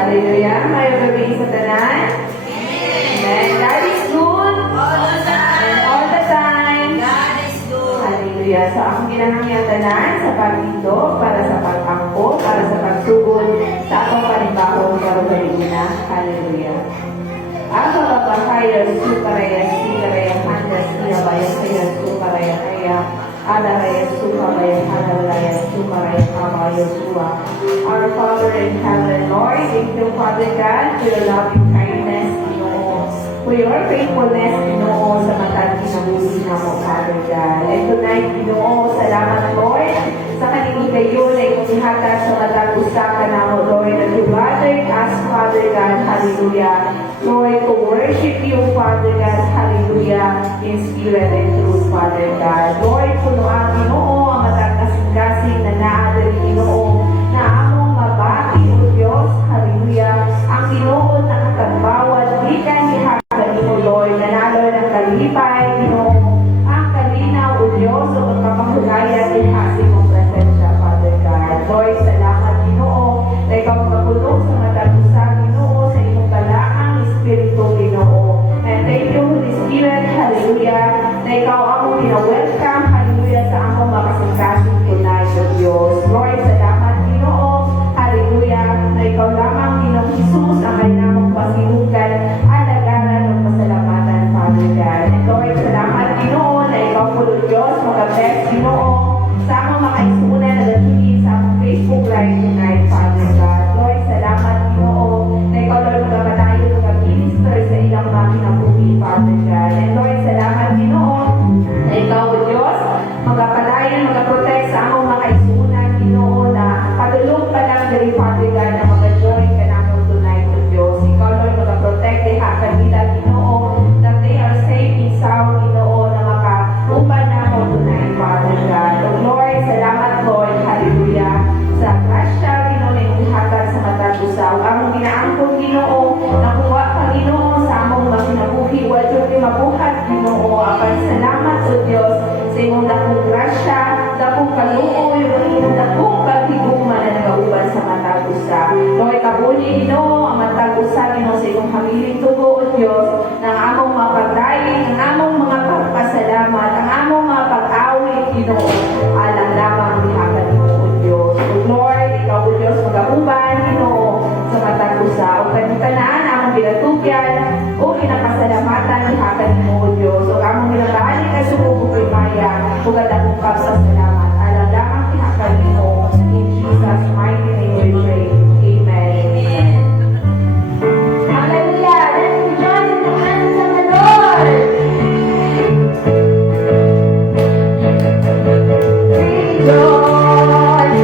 Hallelujah. Maayong gabi sa tanan. Amen. God is good. All the time. And all the time. God is good. Hallelujah. So, akong ginahangyan tanan sa pagtito, para sa pagkampo, para sa pagsugod, sa akong panibahong karugaliguna. Hallelujah. Ako papahayag su karaya si karaya handas niya bayan kaya su karaya kaya ada raya su karaya ada raya su karaya kabayo suwa. Our Father in heaven, Lord, thank you, Father God, for your loving kindness, Ginoo. For your faithfulness, Ginoo, sa matag kinabuhi na mo, Father God. And tonight, Ginoo, salamat, Lord, sa kanini kayo na iyong ihatag sa matag usapan na mo, Lord, that you gathered us, Father God, hallelujah. Lord, to worship you, Father God, hallelujah, in spirit and truth, Father God. Lord, puno ang Ginoo, ang matag kasing-kasing na naadali, Ginoo, na among mabati o Diyos, hallelujah, ang Ginoo na katagbawan, ikan ihatag mo, Lord, nanalo ng kalipay, Ginoo, ang kalinaw o Diyos, o magpapahulayan ihasig mong presensya, Father God. Lord, salamat, Ginoo, na ikaw magpapulong sa matagusa, Ginoo, sa iyong balaang Espiritu, Ginoo. And thank you, Holy Spirit, hallelujah, na ikaw among welcome, hallelujah, sa among makasingkasing tonight, O Diyos. Lord, salamat, Ginoo, hallelujah, na ikaw lamang, Ginoong Jesus, ang kalinamang pasilugan, alagaran ng pasalamatan, Father God. And Lord, salamat, Ginoo, na ikaw po, Diyos, mag-bless, Ginoo, sa among makaisunan na dahili sa among Facebook Live tonight, Father God. Lord, salamat, Ginoo, na ikaw, Lord, magkakatayo, mag-minister sa iyang mga kinabuhi, Father God. And Lord, salamat, Ginoo, na ikaw, O Diyos, magkapadayan, magkaprotect sa among makaisunan, Ginoo, na patulog pa lang dari, Father God, na mag-join ka namin tonight, O Diyos. Ikaw, Lord, magkaprotect, diha kanila, Ginoo, that they are safe and sound, Ginoo, na makarupan na mo tonight, Father God. O Lord, salamat, Lord, hallelujah, sa grasya, Ginoo, na ihatag sa matag usaw. Among ginaangkon, Ginoo, nakuha ka, Ginoo, sa among makinabuhi, wadyo ni mabuhat, Ginoo, apan salamat, O Diyos, sa imong dakong grasya, dakong kaluoy, o dakong katiguma na nagauban sa matag usa. Lord, kabuli, Ginoo, ang matag usa, Ginoo, sa imong habiling tugo, O Diyos, ng among mga pagdaling, ang among mga pagpasalamat, ang among mga pag-awit, Ginoo, alang lamang dihagan mo, O Diyos. O Lord, ikaw, O Diyos, mag-auban, Ginoo, sa matag usa. O kanitanan, among ginatugyan, o kinapasalamatan, dihagan mo, O Diyos. O among ginabali ka sumubo kay Maya, o gadakong kapsasalamat, alang lamang dihagan mo, in Jesus' mighty name we pray. Amen. Hallelujah. Let's rejoice in the presence of the Lord. Rejoice,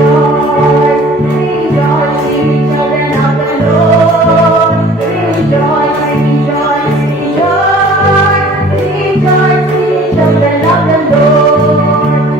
rejoice, rejoice, ye children of the Lord. Rejoice, rejoice, rejoice, rejoice, ye children of the Lord.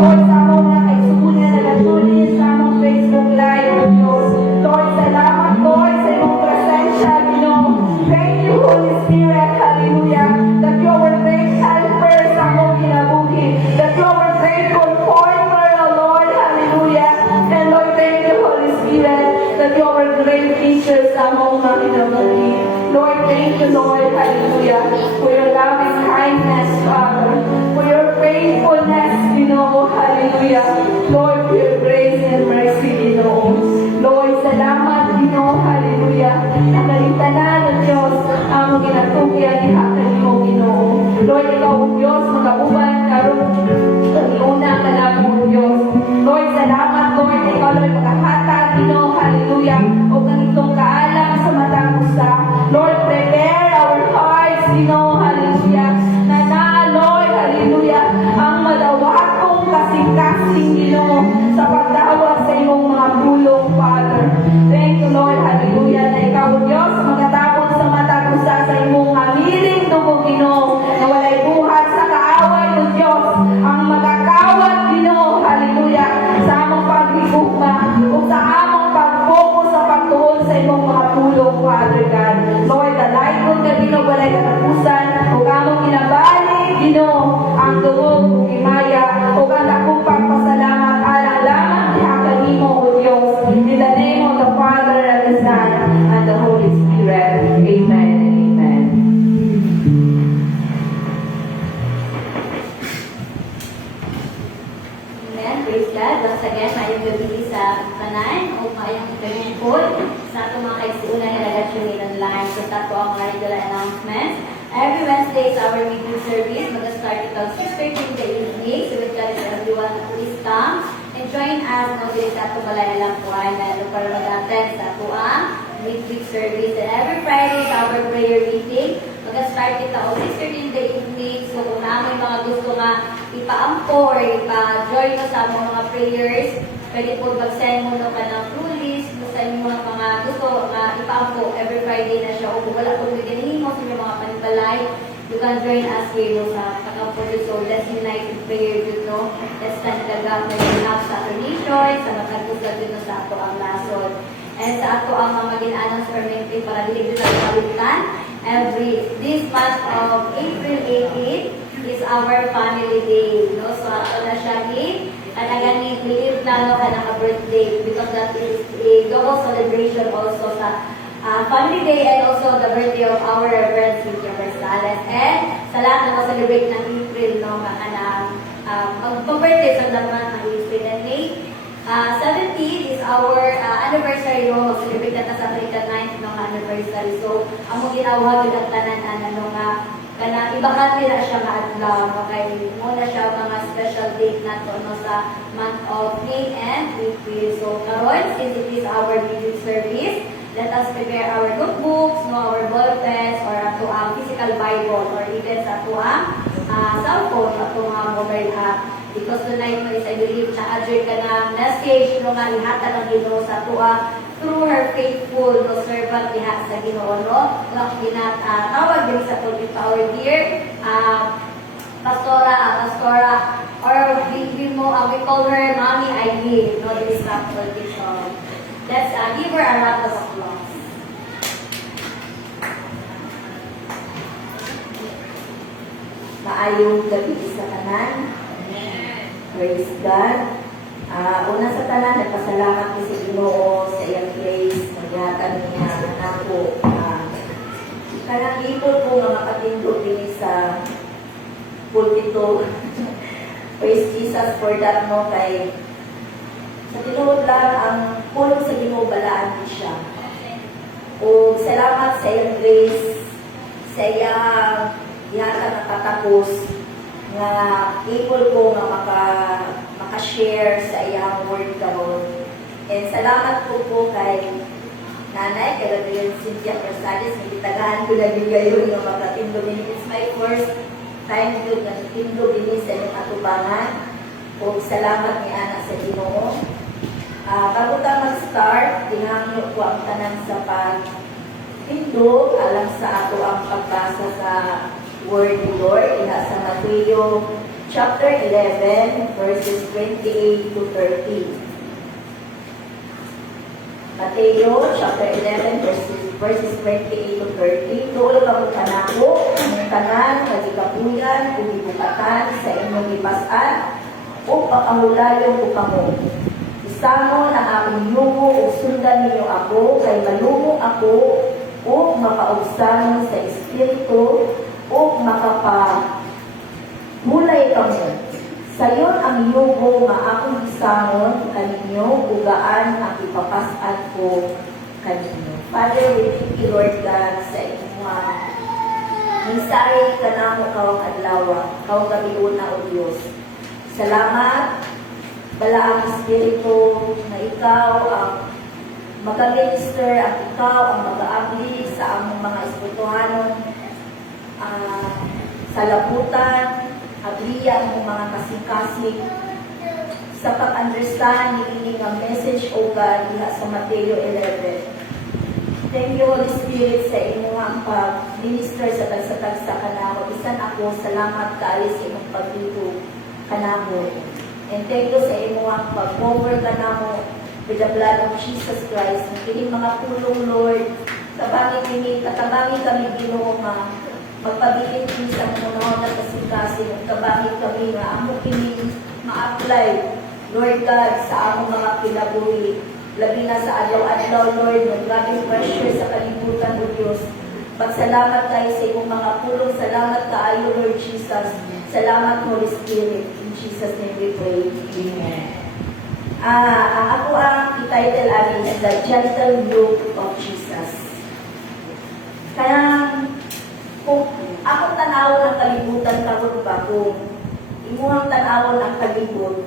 Lord, sa among mga kaisunan na nagtuloy sa among Facebook Live, O Diyos. Lord, salamat, Lord, sa iyong presensya, Ginoo. Thank you, Holy Spirit, hallelujah, that you are great helper sa among kinabuhi, that you are great conformer, O Lord, hallelujah. And Lord, thank you, Holy Spirit, that you are great teacher sa among mga kinabuhi. Lord, thank you, Lord, hallelujah, for your loving kindness, Father, for your faithfulness, Ginoo, hallelujah. Lord, for your grace and mercy, Ginoo. Lord, salamat, Ginoo, hallelujah. Ang kalintanan ng Diyos, ang ginatugyan ni Hakan mo, Ginoo. Lord, ikaw ang Diyos, magabuban, karoon, ang una ka lang, O Diyos. Lord, salamat, Lord, na ikaw, Lord, magkahatag, Ginoo, hallelujah, o ganitong kaalam sa matang usa. Lord, prepare our hearts, Ginoo, hallelujah, na Lord, hallelujah, ang madawakong kasing-kasing, Ginoo, sa pagdawat sa iyong mga pulong, Father. Thank you, Lord, hallelujah, na ikaw, Diyos, magatapon sa matang usa sa iyong amiling dugo, Ginoo, na walay buhat sa kaaway ng Diyos, ang magakawat, Ginoo, hallelujah, sa among paghigugma, o sa among pag-focus sa pagtuon sa iyong mga pulong, Father God. Lord, dalayon ka, Ginoo, walay katapusan, o kamong kinabalik, Ginoo, ang tuwong himaya, o ang akong pagpasalamat, alang lamang ihakanimo, O Diyos, in the name of the Father, and the Son, and the Holy Spirit. Amen and amen. Amen. Praise God. Once again, mayong gabi sa tanan o mayong tungkol sa atong mga kaisiunan na nag-tune online. So, tato ang mga regular announcements. Every Wednesday is our meeting service. Mag-start ito 6:30 in the evening. So, we encourage everyone to please come and join us no din sa atong balay na lampuan na para mag-attend sa ato ang midweek service. And every Friday is our prayer meeting. Mag-start ito 6:30 in the evening. So, kung namin mga gusto nga ipaampo or ipa-join mo sa mga prayers, pwede po mag-send mo ka ng through list, send mo mga gusto nga ipaampo every Friday na siya. O kung wala po bigyan mo sa mga panibalay, you can join us here sa kakampo. So let's unite in prayer dito, no? Let's stand together and have sa ato nation, sa matagusag dito sa ato ang lason. And sa ato ang mga ginaanan sa permitting para dito sa kabutan. This month of April 18 is our family day, no? So ato na siya ni Kanagani, believe na no ka birthday because that is a double celebration also sa family day and also the birthday of our Reverend Cynthia Versales. And sa lahat na celebrate ng April, no, mag-birthday sa laman ng April and May. 17 is our anniversary, no, celebrate na sa 39th no, anniversary. So, among ginawa ang tanan ano nga kana ibakan nila siya maadlaw, kay muna siya mga special date nato no sa month of May and April. So karon, since it is our music service, let us prepare our notebooks, no, our ball pens, or ato ang physical Bible, or even sa ato ang cellphone, ato ang mobile app. Because tonight, no, is I believe na adjoy ka na message no nga ihatag ang Ginoo sa ato through her faithful no servant diha sa Ginoo, no, tawag din sa pulpit our dear pastora, or we call her Mommy Eileen, no, this is not pulpit. So let's give her a round of applause. Maayong gabi sa tanan. Praise God. Una sa tanan, nagpasalamat ko sa Ginoo sa iyang grace, magyatan niya ako. Kanang ipon po nga makatindog din sa pulpito. Praise Jesus for that, no, kay sa tinuod lang ang pulong sa Ginoo balaan din siya. O salamat sa iyang grace, sa iyang yata nakatapos nga able ko nga maka-share sa iyang word karon. And salamat po kay Nanay, kay Reverend Cynthia Versales, nagitagahan ko na gayon nga makatindog din. It's my first time yun nga tindog din sa inyong atubangan. O salamat ni Ana sa Ginoo. Bago tayo mag-start, tinangyo ko ang tanan sa pag-tindog alam sa ato ang pagbasa sa Word ni Lord, ina sa Mateo chapter 11, verses 28 to 30. Mateo, chapter 11, verses 28 to 30. Doon ka mong kanako, ang tanan, kagikapuyan, kumibukatan, sa inyong ipasan, o pakahulayong upamo. Isamon ang aking yugo, o sundan ninyo ako, kay malumong ako, o makaugsanon sa espiritu, o makapahulay kamo. Sayon ang yugo nga akong isamon kaninyo, ugaan ang ipapasan ko kaninyo. Father, we thank you, Lord God, sa inyong mensahe kanamo kawang adlaw, kawang gabiuna o Diyos. Salamat, bala ang Espiritu na ikaw ang mag-minister, ang ikaw ang mag-aabli sa among mga espirituhanong sa labutan, abliya ang mga kasing-kasing sa pag-understand ni ang message o God diha sa Mateo 11. Thank you, Holy Spirit, sa inyong pag-minister sa tagsatag sa kanamo. Bisan ako, salamat kaayo sa inyong pagdito kanamo. And thank you sa inyong pag-cover kanamo with the blood of Jesus Christ. Nakiling mga tulong, Lord, katabangin kami Ginoo nga magpabilin kami sa mga na kasing-kasing, katabangin kami nga amo kini ma-apply, Lord God, sa among mga kinabuhi. Labi na sa adlaw-adlaw, Lord, magrabing pressure sa kalibutan, O Diyos. Pagsalamat tayo sa iyong mga pulong. Salamat kaayo, Lord Jesus. Salamat, Holy Spirit. In Jesus' name we pray. Amen. Ako ang title ay The Gentle Yoke of Jesus. Kaya, kung akong tanawon ang kalibutan karon ba, kung imuhang tanawon ang kalibot,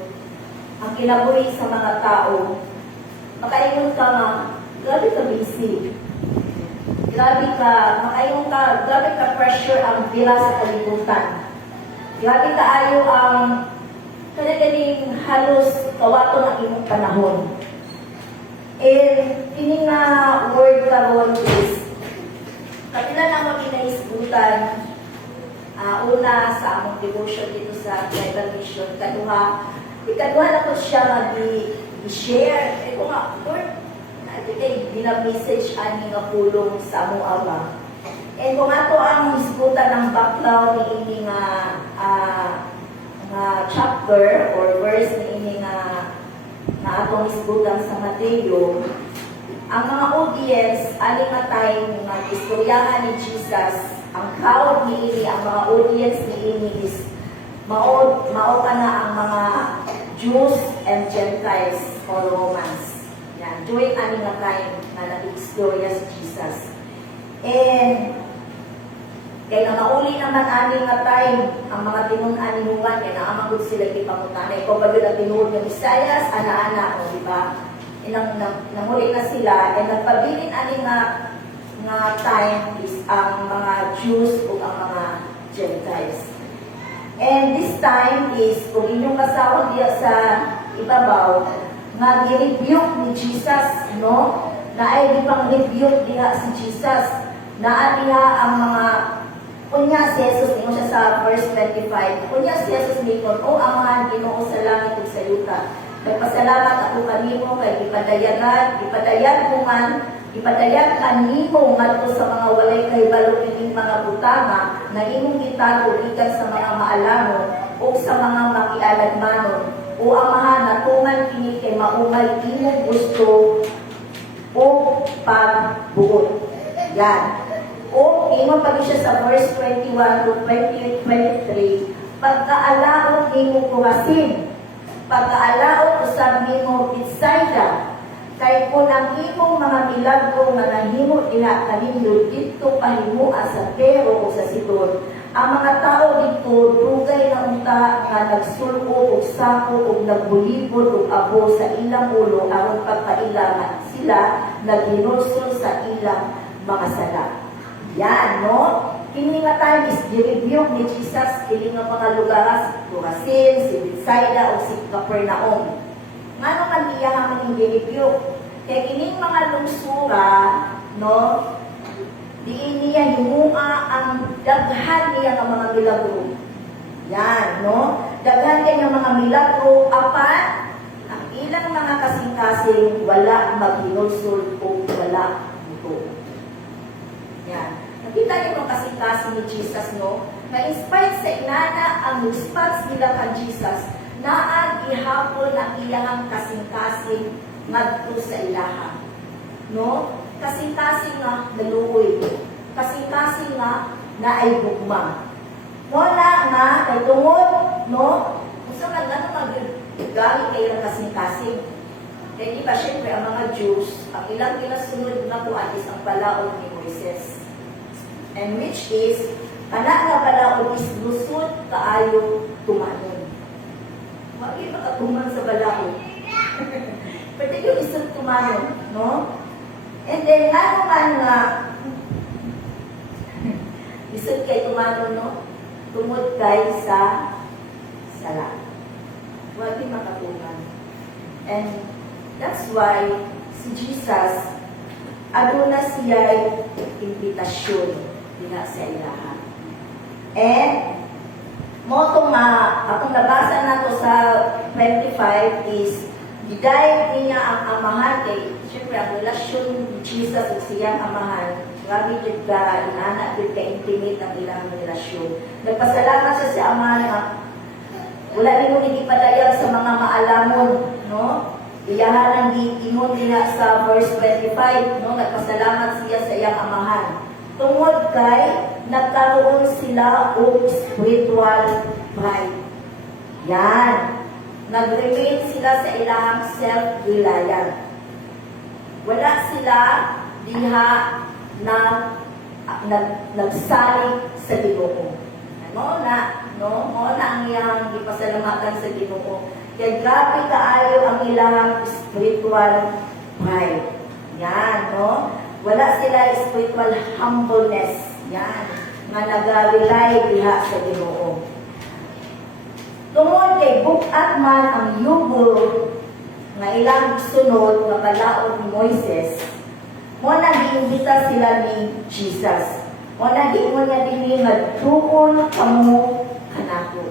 ang kinabuhi sa mga tao, makaingon ka nga, grabe ka busy. Grabe ka pressure ang bila sa kalibutan. Grabe ka ayo ang kanagaling halos kawato ng imong panahon. And ini nga word karon is kanila na mo ginaisgutan una sa among devotion dito sa Bible Mission. Ikaduha na ko siya nga i-share. Kung nga, Lord, binag-message ani nga pulong sa among ama. And kung ato ang hisgutan ng background ni ini nga chapter or verse ni ini nga atong hisgutan sa Mateo, ang mga audience, aling nga time nga istoryahan ni Jesus, ang crowd ni ini, ang mga audience ni ini is mao ka na ang mga Jews and Gentiles or Romans. Yan. During ani nga time na nag-istorya si Jesus. And kaya na mauli naman ani nga time ang mga tinun-an ni Juan, kaya naamagod sila ipangutanay. Ikaw ba yun ang tinuod ng Isaias, ana-ana, o diba? Namuli na sila, and nagpabilin ani nga time is ang mga Jews o ang mga Gentiles. And this time is, kung inyong kasawag diya sa ibabaw, nga gi-rebuke ni Jesus, no? Na ay di pang rebuke diya si Jesus. Na diya ang mga, kunya si Jesus, ninyo siya sa verse 25, kunya si Jesus nikon, o amahan Ginoo sa langit ug sa yuta. Nagpasalamat ako kanimo kay ipadayag kanimo ngadto sa mga walay kahibalo kining mga butanga na imong gitago gikan sa mga maalamo o sa mga makialadmanon. O amahan, natungan kini kay maumay imong gusto o pagbuot. Yan. O ingon pa siya sa verse 21 to 23, pagkaalaot nimo kuwasin, pagkaalaot usab nimo Betsaida, kay kung ang imong mga milagro nga nahimo diha kaninyo dito pahimua sa Pero o sa Sidon, ang mga tao dito dugay na unta nga nagsulko og sako og nagbulibot og abo sa ilang ulo aron pagpailangan sila naghinulsol sa ilang mga sala. Yan, no? Kini nga time is di-review ni Jesus kini nga mga lugar si Corazin, si Betsaida o si Capernaum. Ngano man iya man i-review? Kaya kining mga lungsura, no? Diin niya himua ang daghan niya ng mga milagro. Yan, no? daghan kay nga mga milagro apan ang ilang mga kasing-kasing wala maghinulsol o wala buto. Yan. Nakita niyo yung kasing-kasing ni Jesus, no? Na-inspired sa inana ang response nila kay Jesus na ang ihapon ang ilang kasing-kasing ngadto sa ilaha. No? Kasing-kasing nga naluoy. Kasing-kasing nga naay bugma. Wala nga kay tungod, no? Usa man ano maggamit kayo ng kasing-kasing. Kaya di ba, syempre, ang mga Jews, ang ilang ginasunod na kuan is ang balaod ni Moises. And which is, kana nga balaod is lusod kaayo tumanon. Wagi ba katuman sa balaod? Pwede yung isang tumanon, no? And then, ano man nga, isang kay tumanon, no? Tumod kay sa sala. Wagi makatuman. And that's why si Jesus, aduna siya'y imbitasyon diha sa ilaha. And, moto nga, akong nabasa na to sa 25 is, dahil niya ang amahan kay, siyempre, ang relasyon ni Jesus at siyang amahan, grabe dito ka, inanak dito ka-intimate ang ilang relasyon. Nagpasalamat siya sa amahan nga, wala din mo ipadayag sa mga maalamon, no? Iyahan ang ingon niya sa verse 25, no? Nagpasalamat siya sa iyang amahan. Tungod kay, nagkaroon sila o spiritual pride. Yan. Nag-remain sila sa ilang self-reliant. Wala sila diha na nagsalig sa Ginoo. Ano na, no? Mo na ang iyang ipasalamatan sa Ginoo. Kaya grabe kaayo ang ilang spiritual pride. Yan, no? Wala sila spiritual humbleness. Yan. Nga nag-rely diha sa Ginoo. Tungod kay bukat man ang yugo nga ilang sunod nga balaod ni Moises, mo na giimbita sila ni Jesus. Mo na giingon niya dinhi nga duol kamo kanako.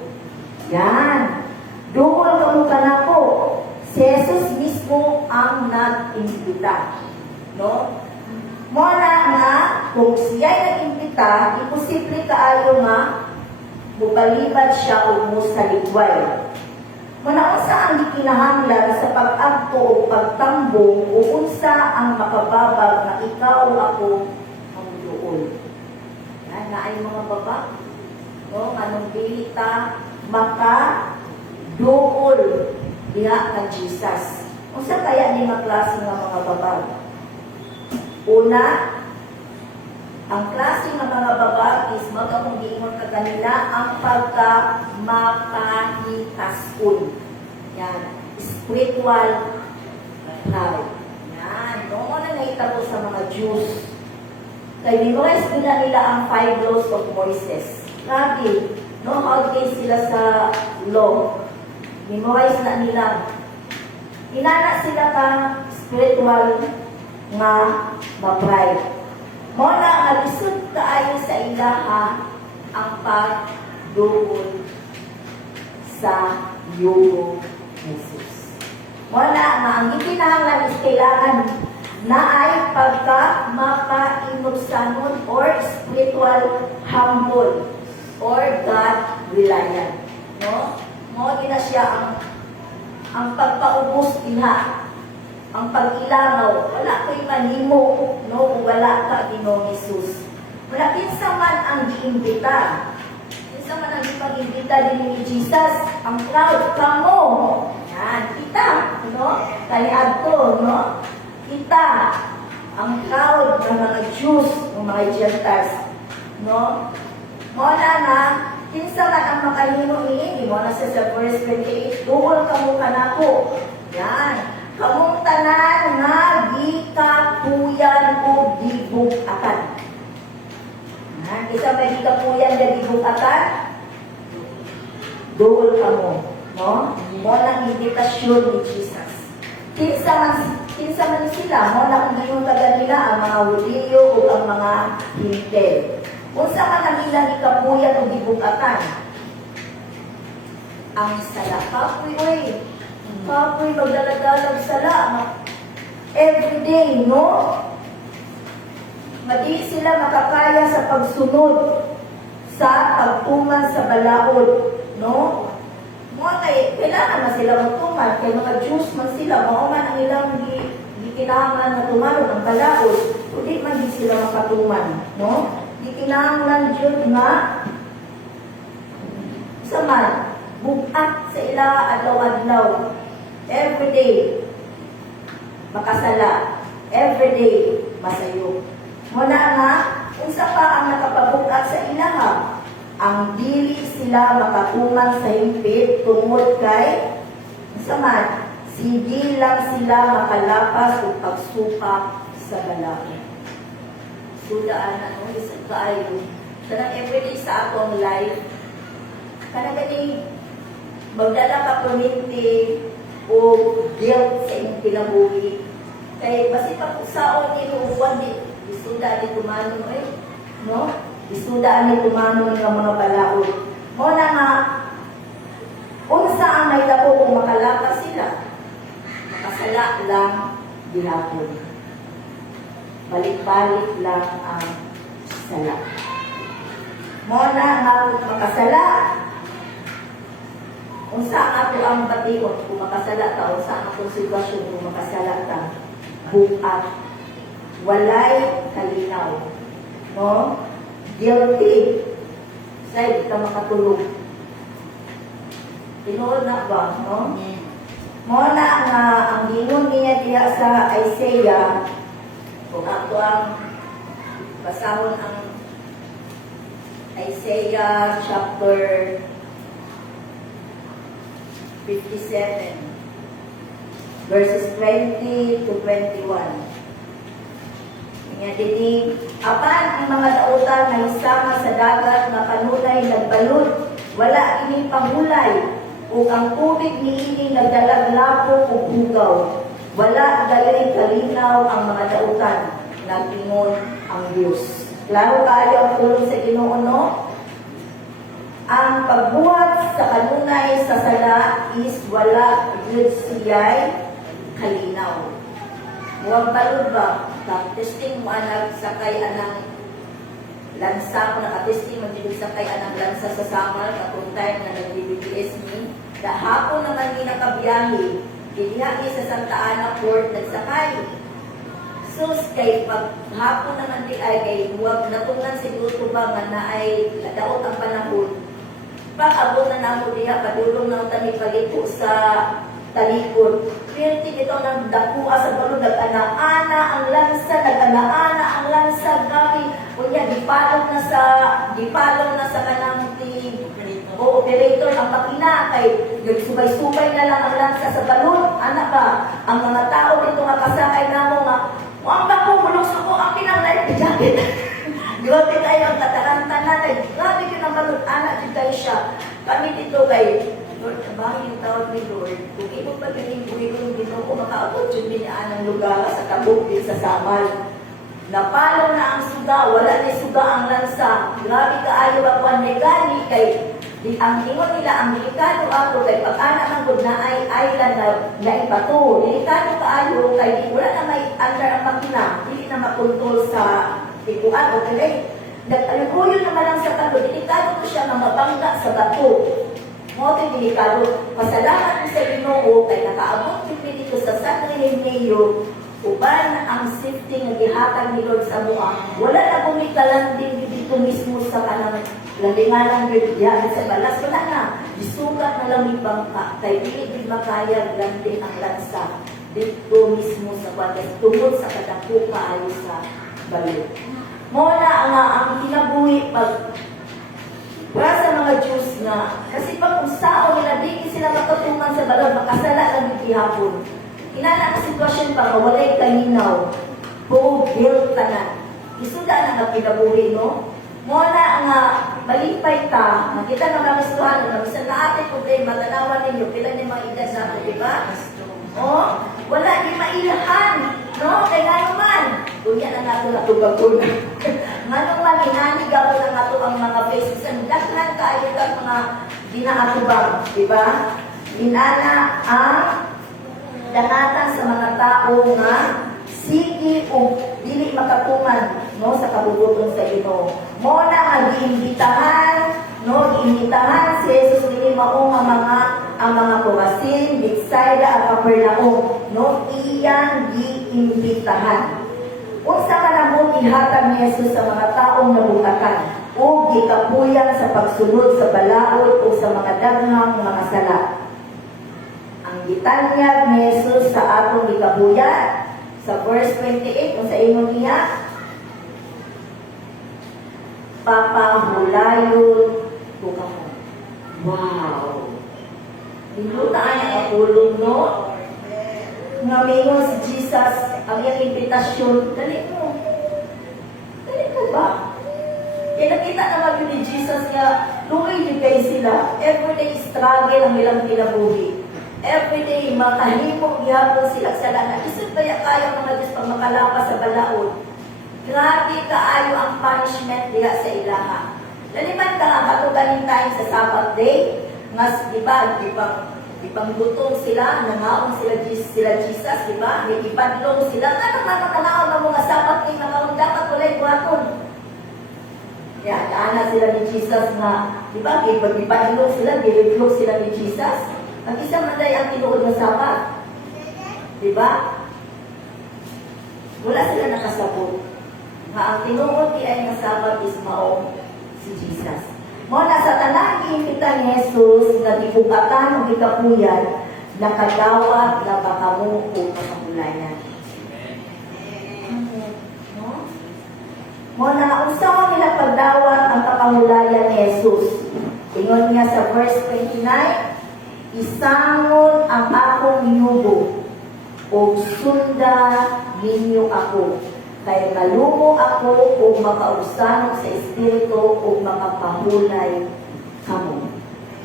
Yan. Duol kamo kanako. Si Jesus mismo ang nag-imbita. No? Mo na nga kung siya'y nag-imbita, imposible kaayo nga mubalibad siya o musaligway. Manaunsa ang gikinahanglan sa pag-agto o pagtambong o unsa ang makababag na ikaw o ako ang duol. Yan na ay mga baba. No, anong bilita maka duol diha kang Jesus. Unsa kaya ni mga klase nga mga babag? Una, ang klase ng mga babag is magkakong giingon ka kanila ang pagka-makahitasun. Yan. Spiritual pride. Yan. Noon na naitabo sa mga Jews. Kaya memorize nila ang 5 laws of Moises. Grabe. No, how day sila sa law. Memorize na nila. Inana sila ka spiritual nga ma-pride. Mo na alisod kaayo sa ilaha ang pagduol sa yugo ni Jesus. Mo na nga ang gikinahanglan is kailangan na ay pagka makainubsanon or spiritual humble or God reliant. No? Mo gina siya ang pagpaubos diha. Ang pag-ilangaw, wala ko'y manimo, no? Wala ka, Ginoong Jesus. Wala, kinsa man ang giimbita. Kinsa man ang ipag-imbita din ni Jesus, ang proud, kamo. Yan, kita, no? Kaliad no? Kita, ang proud ng mga Jews, ng mga Gentiles, no? Muna na, kinsa man ang makahimo iini, mo na sa verse 28, duhol kamo kanako. Yan. Kamong tanan nga gikapuyan o gibugatan. Isa may gikapuyan nga gibugatan, duol kamo, no? Mo lang invitasyon ni Jesus. Kinsa man sila, mo lang giyon taga nila ang mga Hudiyo o ang mga Hintil. Unsa man ang ilang gikapuyan o gibugatan? ang sala. Kapoy, oy. Kapoy, magdalagalag sala. Everyday, no? Madi sila makakaya sa pagsunod sa pagtuman sa balaod, no? Mga kailangan na sila magtuman, kaya mga Diyos man sila, mauman ang ilang di kinahanglan na tumanod ang balaod, kundi man di sila makatuman, no? Di kinahanglan Diyos nga saman, bukat sa ila adlaw-adlaw, everyday, makasala, everyday, masayo. Muna nga, unsa pa ang nakapabukat sa ilaha, ang dili sila makatuman sa himpit tungod kay saman, sige lang sila makalapas o pagsuka sa balaod. Sudaan na no, isang kaayo. Kanang everyday sa akong life, kanang gani magdala ka community o guilt sa inyong kinabuhi. Kaya basi pag usaon ni Ruwan, isuda ni tumanon eh, no? Isuda ni tumanon ng mga balaod. Muna nga, unsa ang may labo kung makalapas sila? Makasala lang gihapon. Balik-balik lang ang sala. Muna nga kung makasala, unsa ato ang bation kung makasala ta, unsa ang atong sitwasyon kung makasala ta, bukat, walay kalinaw, no? Guilty, say di ka makatulog. Tinuod na ba, no? Muna nga ang gingon niya diha sa Isaiah, kung ato ang basahon ang Isaiah chapter 57, verses 20 to 21. Nga dini, apan ang mga dautan na isama sa dagat na kanunay nagbalod, wala ini pangulay, ug ang tubig niini nagdalaglapo ug bugaw. Wala gali kalinaw ang mga dautan, nagtingon ang Dios. Klaro kayo ang tulong sa Ginoo, no? Ang pagbuhat sa kanunay sa sala is wala gud siya'y kalinaw. Huwag balod ba? Testing mo anak sakay anang lansa, kung nakatesting mo dito sakay anang lansa sa samar, kapag time na nag-BBS ni, hapon naman ni nakabiyahe, ginihahi sa Santa Ana Port, nagsakay. Sus, kay pag hapon naman di ay, kay huwag natungan siguro ba nga na ay daot ang panahon. Pag abot na namo diha, padulong ng tani-palito sa talikod. Pirti ito ng dakua sa balon, nag-ana-ana ang lansa, nag-ana-ana ang lansa, gabi. Kunya, dipalong na sa kanang o operator ang makina, kay nagsubay-subay na lang ang lansa sa balon. Ana ba, ang mga tao dito nga kasakay namo nga, ang bako, bulong sa ko, ang pinang life jacket. Grabe tayo ang kataranta-tanan, grabe yun ang balon, anak din tayo siya. Kami dito kay Lord, kabahin yung tawag ni Lord. Kung ito pa galing buwirong dito, kung makaabot yung binaan ng lugar sa kabuk din sa Samal. Napalo na ang suga, wala ni suga ang lansa. Grabe kaayo ako ang negani kay ang ingon nila, ang delikado ako kay pag-anak ng good na ay island na ibato. Delikado kaayo kay wala na may under ang makina, hindi na makontrol sa tikuan o kay nag-alukuyo naman lang sa bato. Delikado ko siya na mabangga sa bato. Moto delikado. Pasalamat ko sa Ginoo kay nakaabot ko dito sa San Remigio. Uban ang safety nga gihatag ni Lord sa mua. Wala na bumikalan din dito mismo sa kanang landinganan diyan sa balas. Wala na. Isugat na lang ni bangka. Kay dili makaya landing ang lansa dito mismo sa balas. Tungod sa kadako kaayo sa balod. Muna ang kinabuhi pag para sa mga Diyos na, kasi pag usao nila, di sila matutungan sa balon, makasala lang yung gihapon. Inala ang sitwasyon pa, walay kalinaw, buong guilt tanan. Isuda na nga pinabuhi, no? Muna nga, malipay ta, nakita na kami suhan, isa na ate ko din, matanawan ninyo, pila niyo mga edad sa ako, di ba? Oh, wala, di mailahan, no? Kaya nga naman, kunya na nato na tubag-tubag. Nganong man inanigaw ng ato ang mga faces, ang daghan kaayo kang mga ginaatubang, di ba? Inana ang danatan sa mga tao nga sige o dili makatuman no sa kabubuton sa Ginoo. Mo na ang giimbitahan, no, giimbitahan si Jesus dili mao ang mga Korasin, Bethsaida at Capernaum, no, iyang giimbitahan. Unsa man ang ihatag ni Jesus sa mga taong nabukatan o gikapuyan sa pagsunod sa balaod o sa mga daghang mga sala. Ang gitanyag ni Jesus sa atong gikapuyan sa verse 28 kung sa ingon niya, papahulayon ko kamo. Wow! Inutaan ang ulong, no? Nga mingon si Jesus, ang iyang impitasyon, dali mo. Dali mo ba? Kaya nakita naman yun ni Jesus nga, luwi yun kayo sila. Everyday struggle ang ilang kinabuhi. Everyday, makahimong gihapon sila sa lahat. Isip kaya kayo mga Diyos pag makalapas sa balaod. Grabe kaayo ang punishment diha sa ilaha. Laliman ka nga katuganing time sa Sabbath day, ngas, di ba, ipang gutom sila, nangaon sila Jesus, di ba? May ipadlong sila, nangaon ang mga Sabbath day, nangaon dapat walay buhaton. Yan, naana sila ni Jesus nga, di ba, ipadlong sila, gilipilog sila ni Jesus. Ang isang manday ang tinuod ng Sabbath. Di ba? Wala sila nakasabot. Nga ang tinuod ay ng Sabbath is mao si Jesus. Muna sa tanang iimbita ni Jesus na gibukatan o gikapuyan, nakadawat na bakamu o makahulayan. No? Muna, usaw nila pagdawat ang kakahulayan ni Jesus. Ingon niya sa verse 29, isangon ang akong yugo o sunda ninyo ako. Kaya malumo ako o makausanog sa Espiritu o makapahulay kamo.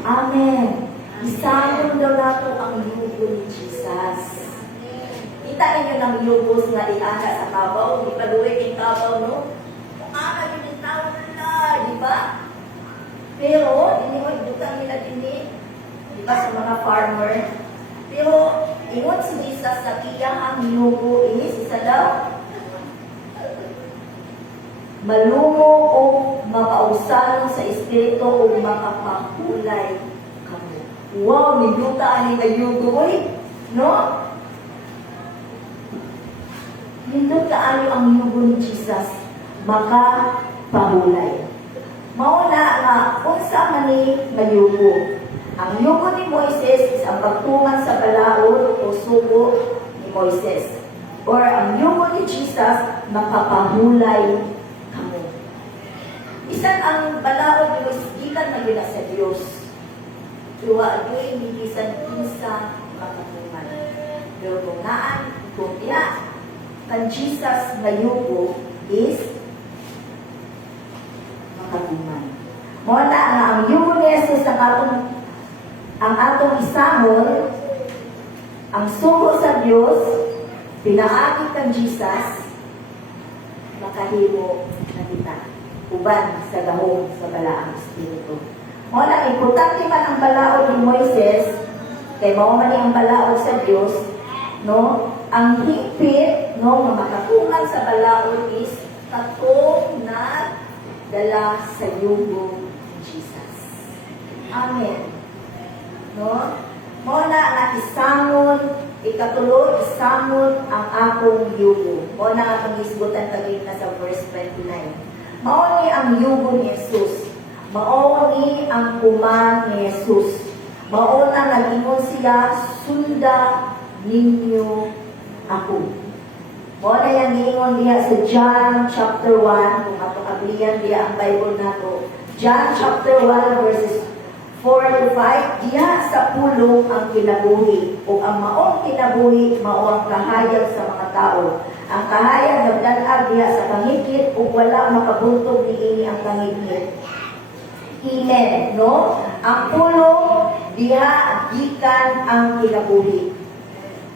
Amen. Isangon daw nato ang yugo ni Jesus. Kita ninyo ng yugos nga iana sa kabaw, di pa luwig yung kabaw, no? Kung ana yun yung tao nila, di ba? Pero, hindi mo idutang nila din di ba sa mga farmer? Pero, ingon si Jesus sa iyang ang yugo is, isa daw, malumo o makausanon sa Espiritu o makapahulay kamo. Wow, niluta ani nga yugo, no? Niluta ani ang yugo ni Jesus, makapahulay. Mauna nga, unsa man ni mayugo. Ang yugo ni Moises is ang pagtuman sa balaod o sugo ni Moises. Or ang yugo ni Jesus, makapahulay kamo. Isan ang balaod ni Moises, gikan na yun sa Diyos. Tuwa yun, hindi bisan kinsa makatuman. Pero kung naan, kung iya, kan Jesus na yugo is makatuman. Muna nga ang yugo ni Jesus ang atong isamon, ang sugo sa Diyos, pinaagi kang Jesus, makahimo na kita. Uban sa gahong sa balaang Espiritu. Muna, importante man ang balaod ni Moises, kay mao man ang balaod sa Diyos, no? Ang higpit, no, makakungan sa balaod is katong na dala sa yugo ni Jesus. Amen. No? Muna nga isamon, ikatulo, isamon ang akong yugo. Muna nga itong isgutan tagig na sa verse 29. Mauni ang yugo ni Jesus. Mauni ang kuman ni Jesus. Mauna nag-ingon sila, sunda ninyo ako. Muna yung ingon diya sa John chapter 1, kung apakablihan diya ang Bible nato. John chapter 1 verses 4 to 5, diya sa pulong ang kinabuhi. O ang maong kinabuhi, mao ang kahayag sa mga tao. Ang kahayag nagdanag diya sa kangikit o wala makabuntog niini ang kangikit. Amen, no? Ang pulong diha gikan ang kinabuhi.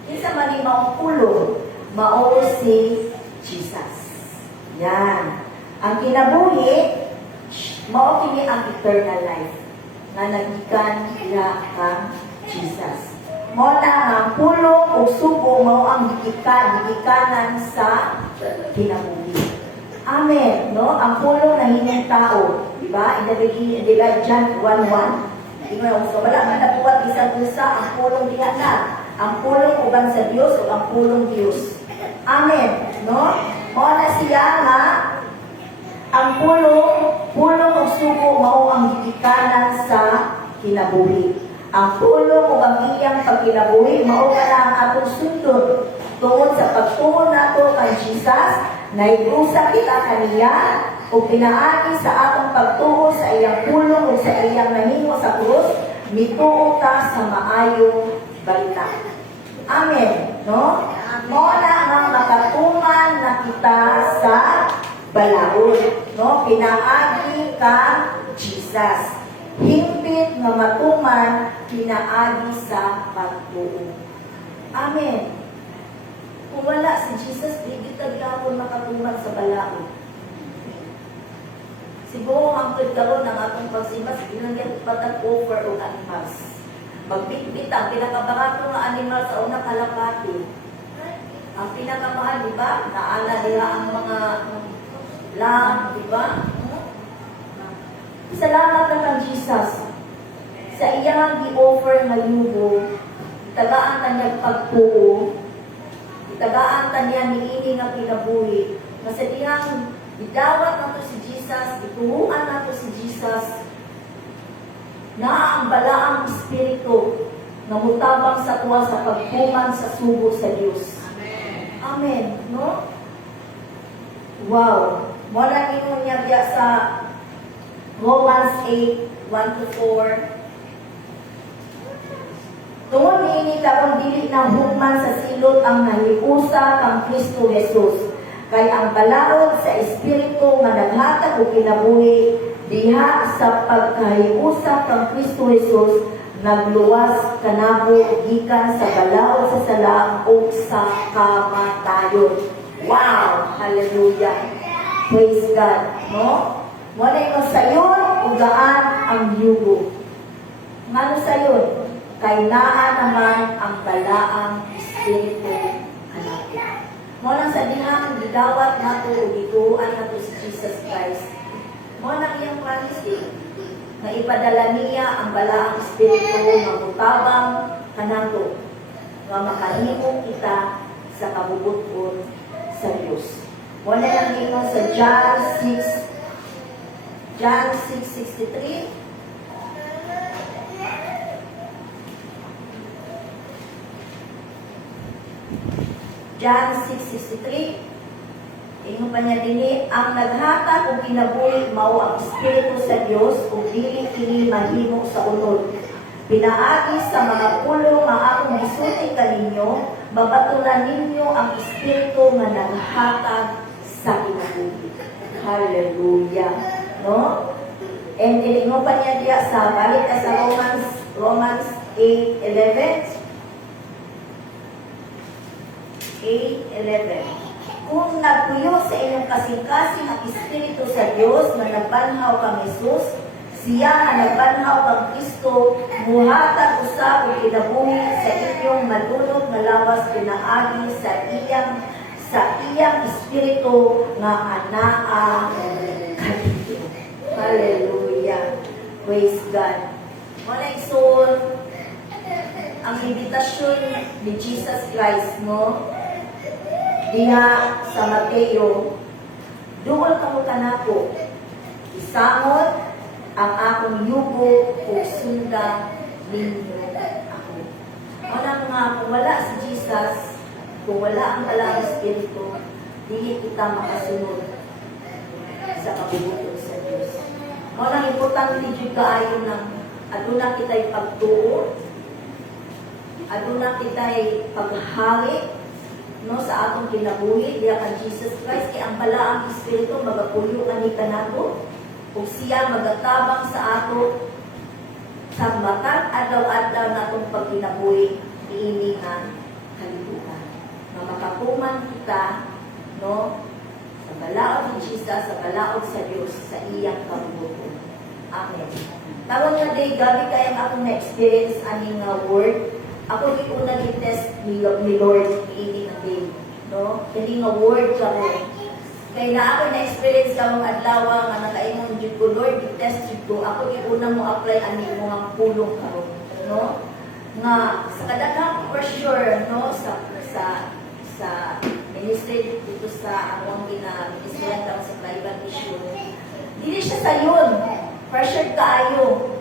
Kinsa man ni maong pulong, mao si Jesus. Yan. Ang kinabuhi, mao kini ang eternal life nga nagikan diha kang Jesus. Mo na ang pulong ug sugo mao ang gigikanan sa kinabuhi. Amen, no? Ang pulong na hining tao, di ba? In the John 1:1. Ingon so wala man nabuhat isang usa ang pulong diha na. Ang pulong uban sa Dios o ang pulong Dios. Amen, no? Mo na siya nga ang pulong ug sugo mao ang gigikanan sa kinabuhi. Ang pulong ug ang iyang pagkinabuhi mao kana ang atong sundot tungod sa pagtuon nato kay Jesus. Naiusa kita kaniya o pinaagi sa atong pagtuo sa iyang pulong o sa iyang nahimo sa krus, mituo ka sa maayong balita. Amen. No? Muna nga makatuman na kita sa balaod. No? Pinaagi ka Jesus. Himpit nga matuman, pinaagi sa pagtuo. Amen. Kung wala si Jesus, di kita gyapon makatuman sa balaod. Siguro ang pagkaroon ng atong pagsimas, ginagyan patag offer o animals. Magbitbit ang pinakabarato nga animal sa unang kalapati. Ang pinakamahal, di ba? Naala nila ang mga lamb, di ba? Salamat na kang Jesus. Sa iyang gi-offer nga yugo, tagaan kanyang pagtuo, tagaan kanya niini nga kinabuhi. Nga sa dihang idawat nato si Jesus, ituhuan nato si Jesus, na ang balaang espiritu na mutabang sa tuwa sa pagtuman sa sugo sa Dios. Amen. No? Wow. Mula ingon niya diya sa Romans 8:1-4. Tungod niini karon dili na hukman sa silot ang nahiusa kang Kristo Jesus. Kay ang balaod sa espiritu nga naghatag og kinabuhi diha sa pagkahiusa kang Kristo Jesus nagluwas kanako gikan sa balaod sa sala ug sa kamatayon. Wow! Hallelujah! Praise God! No? Wala yung sayon ugaan ang yugo. Ngano sayon? Kay naa naman ang balaang espiritu kanako. Mo lang sa dihang gidawat nato ug gituan nato si Jesus Christ. Mo lang iyang promise na ipadala niya ang balaang espiritu nga mutabang kanako nga makahimo kita sa kabubuton sa Dios. Mo na lang ingon sa John 6:63. John 6:63. Ingon pa niya dinhi, ang naghatag og kinabuhi mao ang espiritu sa Dios ug dili kini mahimo sa unod. Pinaagi sa mga pulo nga akong gisulti kaninyo, babatulan ninyo ang espiritu nga naghatag sa kinabuhi. Hallelujah. No? And ingon pa niya diya sa balik sa Romans 8:11. 8:11. Kung nagpuyo sa inyong kasing-kasing ang Espiritu sa Diyos na nagbanhaw kang Jesus, siya na nagbanhaw kang Kristo, muhatag usab og kinabuhi sa inyong madulog na lawas pinaagi sa iyang Espiritu nga anaa kadito. Hallelujah. Praise God. Wala isun ang invitasyon ni Jesus Christ, no? Diha sa Mateo, duol kamo kanako, isamot ang akong yugo o sunda ninyo ako. Wala nga, kung wala si Jesus, kung wala ang Balang Espiritu, dili kita makasunod sa kabubuton sa Diyos. Wala importante jud kaayo ng aduna kita'y pagtuo, aduna kita'y paghari, no, sa atong kinabuhi diha kang Jesus Christ, kay ang balaang espiritu magapuyo ani kanato ug siya magatabang sa ato sa matag adlaw-adlaw natong pagkinabuhi niini nga kalibutan. Nga makapuman kita, no, sa balaod ni Jesus, sa balaod sa Diyos, sa iyang kabubuton. Amen. Tawag nga day, gabi kaya akong na-experience aning word. Ako di ko nag-test ni Lord ini na day. No? Hindi nga word ka mo. Kaya na ako na-experience ka mong adlaw nga nakaingon dito ko, Lord, i-test dito. Ako di una mo apply ani mo ang pulong ka mo. No? Nga sa kadaghang for sure, no? Sa ministry dito sa among gina-ministryan ka sa private mission. Dili siya sa yun. Pressure kaayo.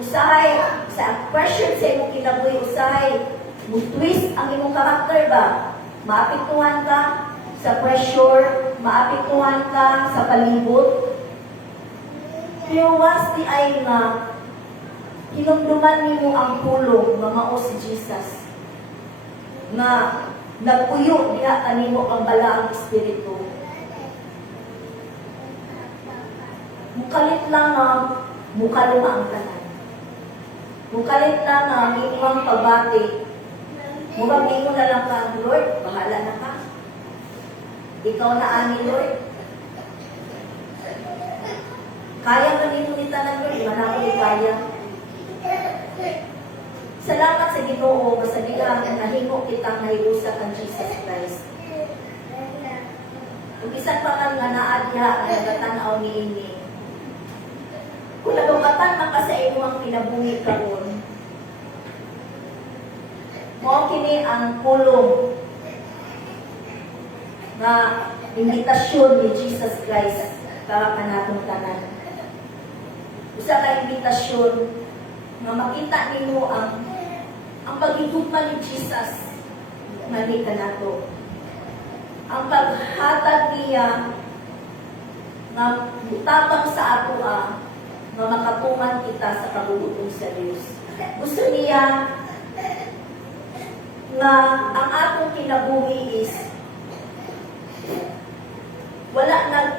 Usahay, sa pressure sa imong kinabuhi, usahay, twist ang imong karakter ba? Maapektuhan ka sa pressure, maapektuhan ka sa palibot. Pero once di ay nga, hinumduman nimo ang pulong nga mao si Jesus. Nga nagpuyo diha kanimo ang balaang espiritu. Mukalit lang ang mukaluma ang tanan. Mukalit lang ang inyong pabati. Murag mo na lang ka, Lord, bahala na ka. Ikaw na ani, Lord. Kaya ka nito ni tanan, Lord, iman ako ni kaya. Salamat sa Ginoo, sa bilang nahimo kitang nahiusa kang Jesus Christ. Kung isang pa man nga naadya, nga nagatanaw ni ini, kung nagugatan man ka sa imo ang pinabuhi karon, mo kini ang pulong na imbitasyon ni Jesus Christ para kanatong tanan. Usa ka imbitasyon nga makita nimo ang paghigugma ni Jesus mali kanato. Ang paghatag niya nga mutabang sa ato nga makatungan kita sa kabubuton sa Diyos. Gusto niya na ang atong kinabuhi is wala nang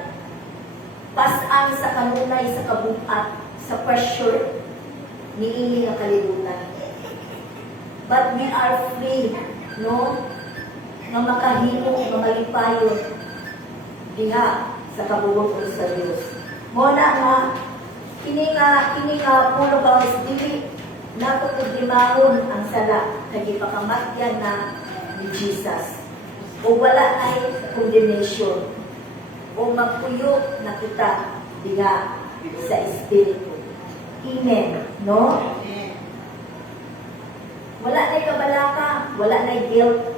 pasan sa kanunay sa kabuhat, sa pressure ni ini nga kalibutan. But we are free, no? Nga makahimo, nga malipayon diha sa kabubuton sa Diyos. Muna nga kini nga pulo ba is dili nato limahon ang sala kay gipakamatyan na ni Jesus. O wala ay condemnation. O magpuyo na kita diha sa Espiritu. Amen. No? Wala na'y kabalaka, wala na'y guilt.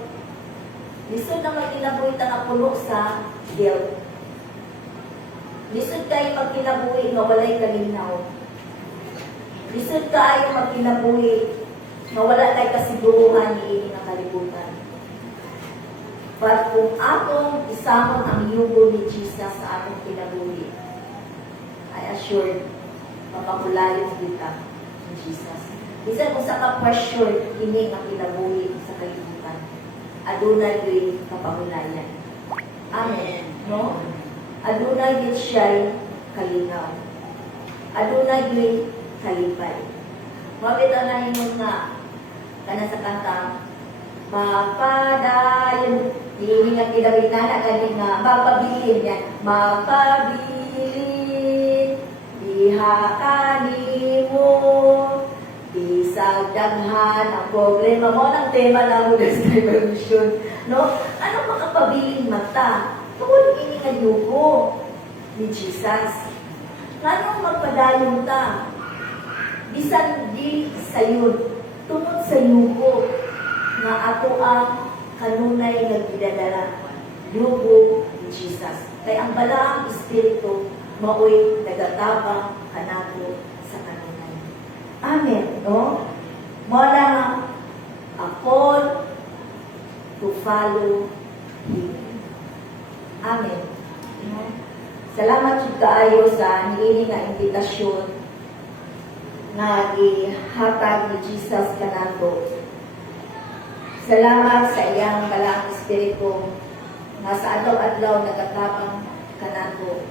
Lisod na magkinabuhi na puno sa guilt. Lisod kayo magkinabuhi nga walay kalinaw. Lisod kayo magkinabuhi nga wala na'y kasiguruhan ni ini nga kalibutan. But kung atong isamon ang yugo ni Jesus sa atong kinabuhi, I assure, mapakulayo kita ni Jesus. Bisan kung sa ka-pressure, ini nga kinabuhi sa kalibutan. Adunay yo'y kapangulayan. Amen. No? Adunay yo'y siya'y kalinaw. Adunay yo'y kalipay. Mabit ang nahingon nga, kana sa kanta, mapadayon, hindi nga kinawin na galing nga, mapabilin yan, mapabilin, diha kanimo, bisag daghan ang problema mo ng tema ng Buddhist Revolution. No? Ano makapabiling mata? Tungkol ini nga yugo ni Jesus. Ngano magpadayon ta? Bisan di sayon, tungod sa yugo nga ato ang kanunay nga gidadala. Yugo ni Jesus. Kaya ang balaang espiritu maoy nagatabang kanato sa kanunay. Amen, no? Mula a call to follow Him. Amen. Salamat jud kaayo sa niini nga imbitasyon nga gihatag ni Jesus kanato. Salamat sa iyang balaang espiritu nga sa adlaw-adlaw nagatabang kanato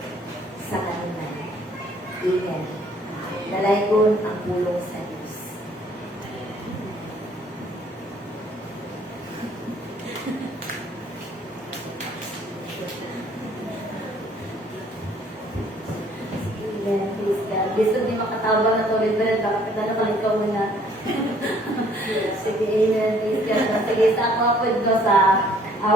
sa kanunay. Amen. Dalaygon ang pulong sa Diyos. habang natulid ba na kapit na naman ikaw muna. Sige, amen. Praise God. Sige, sa ako po ito sa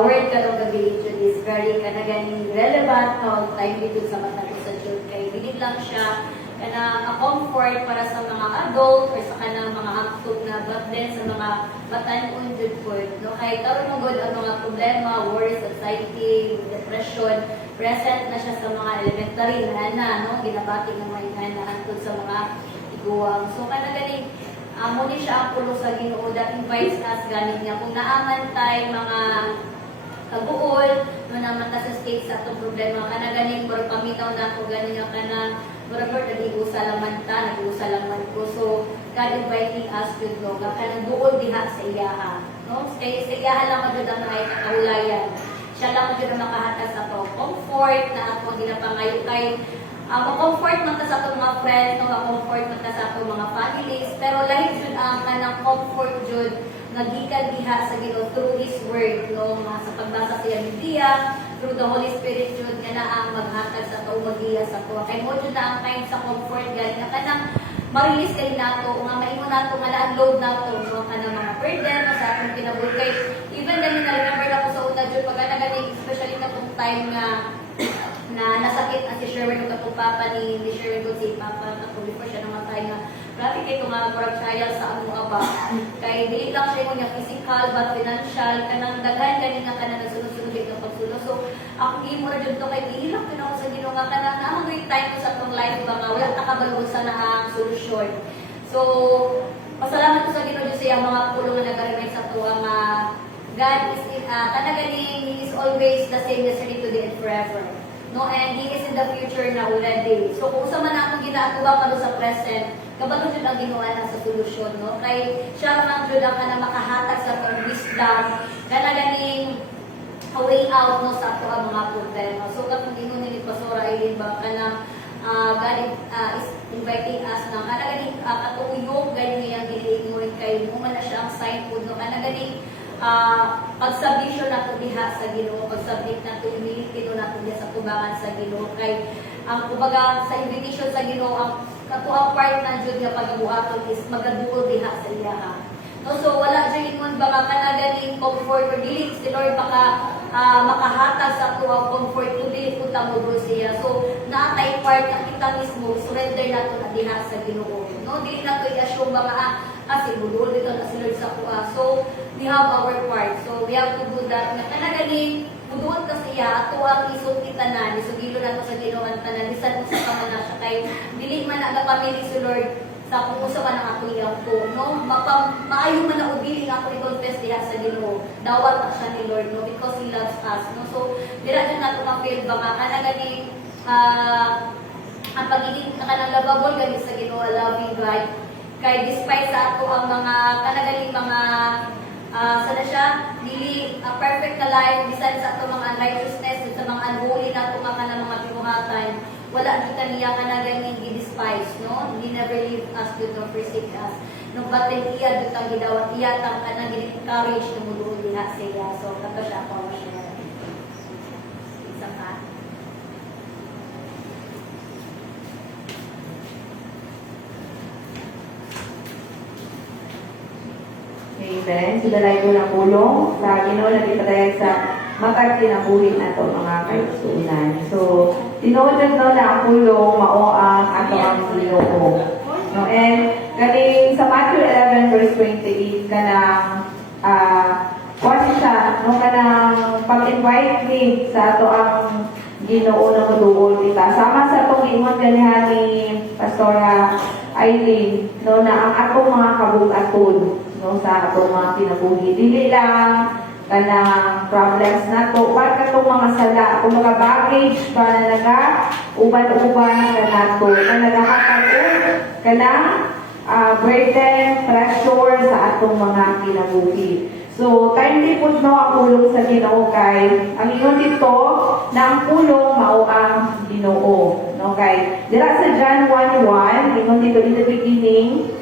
word ka ng gabi ito is very kanaganing relevant no time dito sa mata ko sa Jude. Kay bilid lang siya kana a comfort para sa mga adult or sa kanang mga aktog na but then sa mga batan-on Jude po. No, kay karon mo good ang mga problema, worries, anxiety, depression, present na siya sa mga elementary na no, ginabati ng mga inahan sa mga iguwang. So kanaganing amo ni siya ang pulo sa Ginoo that invites us ganin niya kung naaman tay mga kabuol no naman ta sa state sa atong problema kana ganing bro paminaw na ko ganin nga kana bro nag-iusa lang man ta nag-iusa lang man ko so God inviting us to go nga kana duol diha sa iyaha no kay sa iyaha lang man jud ang mga kaulayan siya lang man jud ang makahatag sa to comfort na ato ginapangayo kay ma-comfort man ta sa atong mga friends, no, ma-comfort man ta sa atong mga families, pero lahi jud ang kanang comfort jud nga gikan diha sa Ginoo through His Word, no, sa pagbasa sa Biblia, through the Holy Spirit jud nga naa maghatag sa atong magiya sa tuwa. Kay mo jud na ang kind sa comfort gani nga kanang ma-release kay nato nga maingon nato nga na-unload nato no kanang mga burden no, sa atong kinabuhi kay even dali na remember na ko sa una jud pag naganing especially katong time nga na nasakit ang si Sherwin ng katong papa ni Sherwin kung si papa katong before siya namatay nga grabe kay itong mga murag trial sa ano aba kay dili lang siya niya physical but financial kanang daghan ganin nga kanang nagsunod-sunod itong pagsunod so ako gimo ra jud to kay ihilak ko na ako sa Ginoo nga kanang naamang great time ko sa atong life ba nga wala ta kabalo sa naang solusyon so pasalamat ko sa Ginoo jud sa iyang mga pulong nga nag-remind sa tuwa nga God is kanaganing He is always the same yesterday today and forever. No, and He is in the future na already. So, kung sa man akong ginagawa pa sa present, kabalo jud ang ginawa na sa solusyon, no? Kay siya man jud ang makahatag sa atong wisdom, kana ganing a way out no sa ato ang mga problema. So, katong ingon ni Pastora Eileen ba kana God is inviting us na kana ganing katuyog ganing yang giniingon kay mo man na siya ang sign pud no kana ganing pagsubmission nato diha sa Ginoo, pagsubmit nato humility nato diha sa tubangan sa Ginoo kay ang kumbaga sa invitation sa Ginoo ang katuang part na jud nga pagabuhaton is magaduol diha sa iyaha. No, so wala jud ingon ba kana ganing comfort or dili si Lord makahatag sa tuwa comfort kundi punta mo siya. So naatay part na kita mismo surrender nato na diha sa Ginoo. No, dili nato i-assume ba kasi budol dito na si Lord sa kuha. So, we have our part. So, we have to do that. Nga kanaganing, budol ka siya, ato ang isot kita na, isugilo na to sa Ginoo ang tanan, lisan mo sa kamana siya, kay dili man nagapamili si Lord sa kung usa man ang ako iyaw ko. No? Maayo man na ubili nga ako i-confess diha sa Ginoo. Dawat na siya ni Lord, no? Because He loves us. No? So, dira din nato ma-feel ba nga, kanaganing, ang pagiging kanang lovable gani sa Ginoo, loving God, kay despite sa ato ang mga kanagaling mga sana siya dili perfect na life bisan sa ato mga unrighteousness sa mga unholy na ato mga pinuhatan wala kita niya kanagaling i-despise no he never leave us to forsake us no but then iya dutang gidawat iya tang kanang encourage na muduol diha siya so kato siya ako share isa ka. Amen. Sila lang ko ng pulong. Sa Ginoo na ipatayag sa matag kinabuhi na to mga kaigsuunan. So, tinuod daw na ang pulong mao ang ato ang Ginoo. No, and galing sa Matthew 11 verse 28 kanang kasi siya no kanang pag-invite ni sa ato ang Ginoo na maduol kita. Sama sa atong ingon ganihan ni Pastora Eileen no na ang atong mga kabug-aton no sa atong mga kinabuhi dili lang kanang problems nato but katong mga sala atong mga baggage pa na naga uban-uban ka nato na nagahatag kanang burden pressure sa atong mga kinabuhi. So, timely po no ang pulong sa Ginoo kay ang ingon dito na ang pulong mao ang Ginoo. No kay dira sa John 1:1 ingon dito in the beginning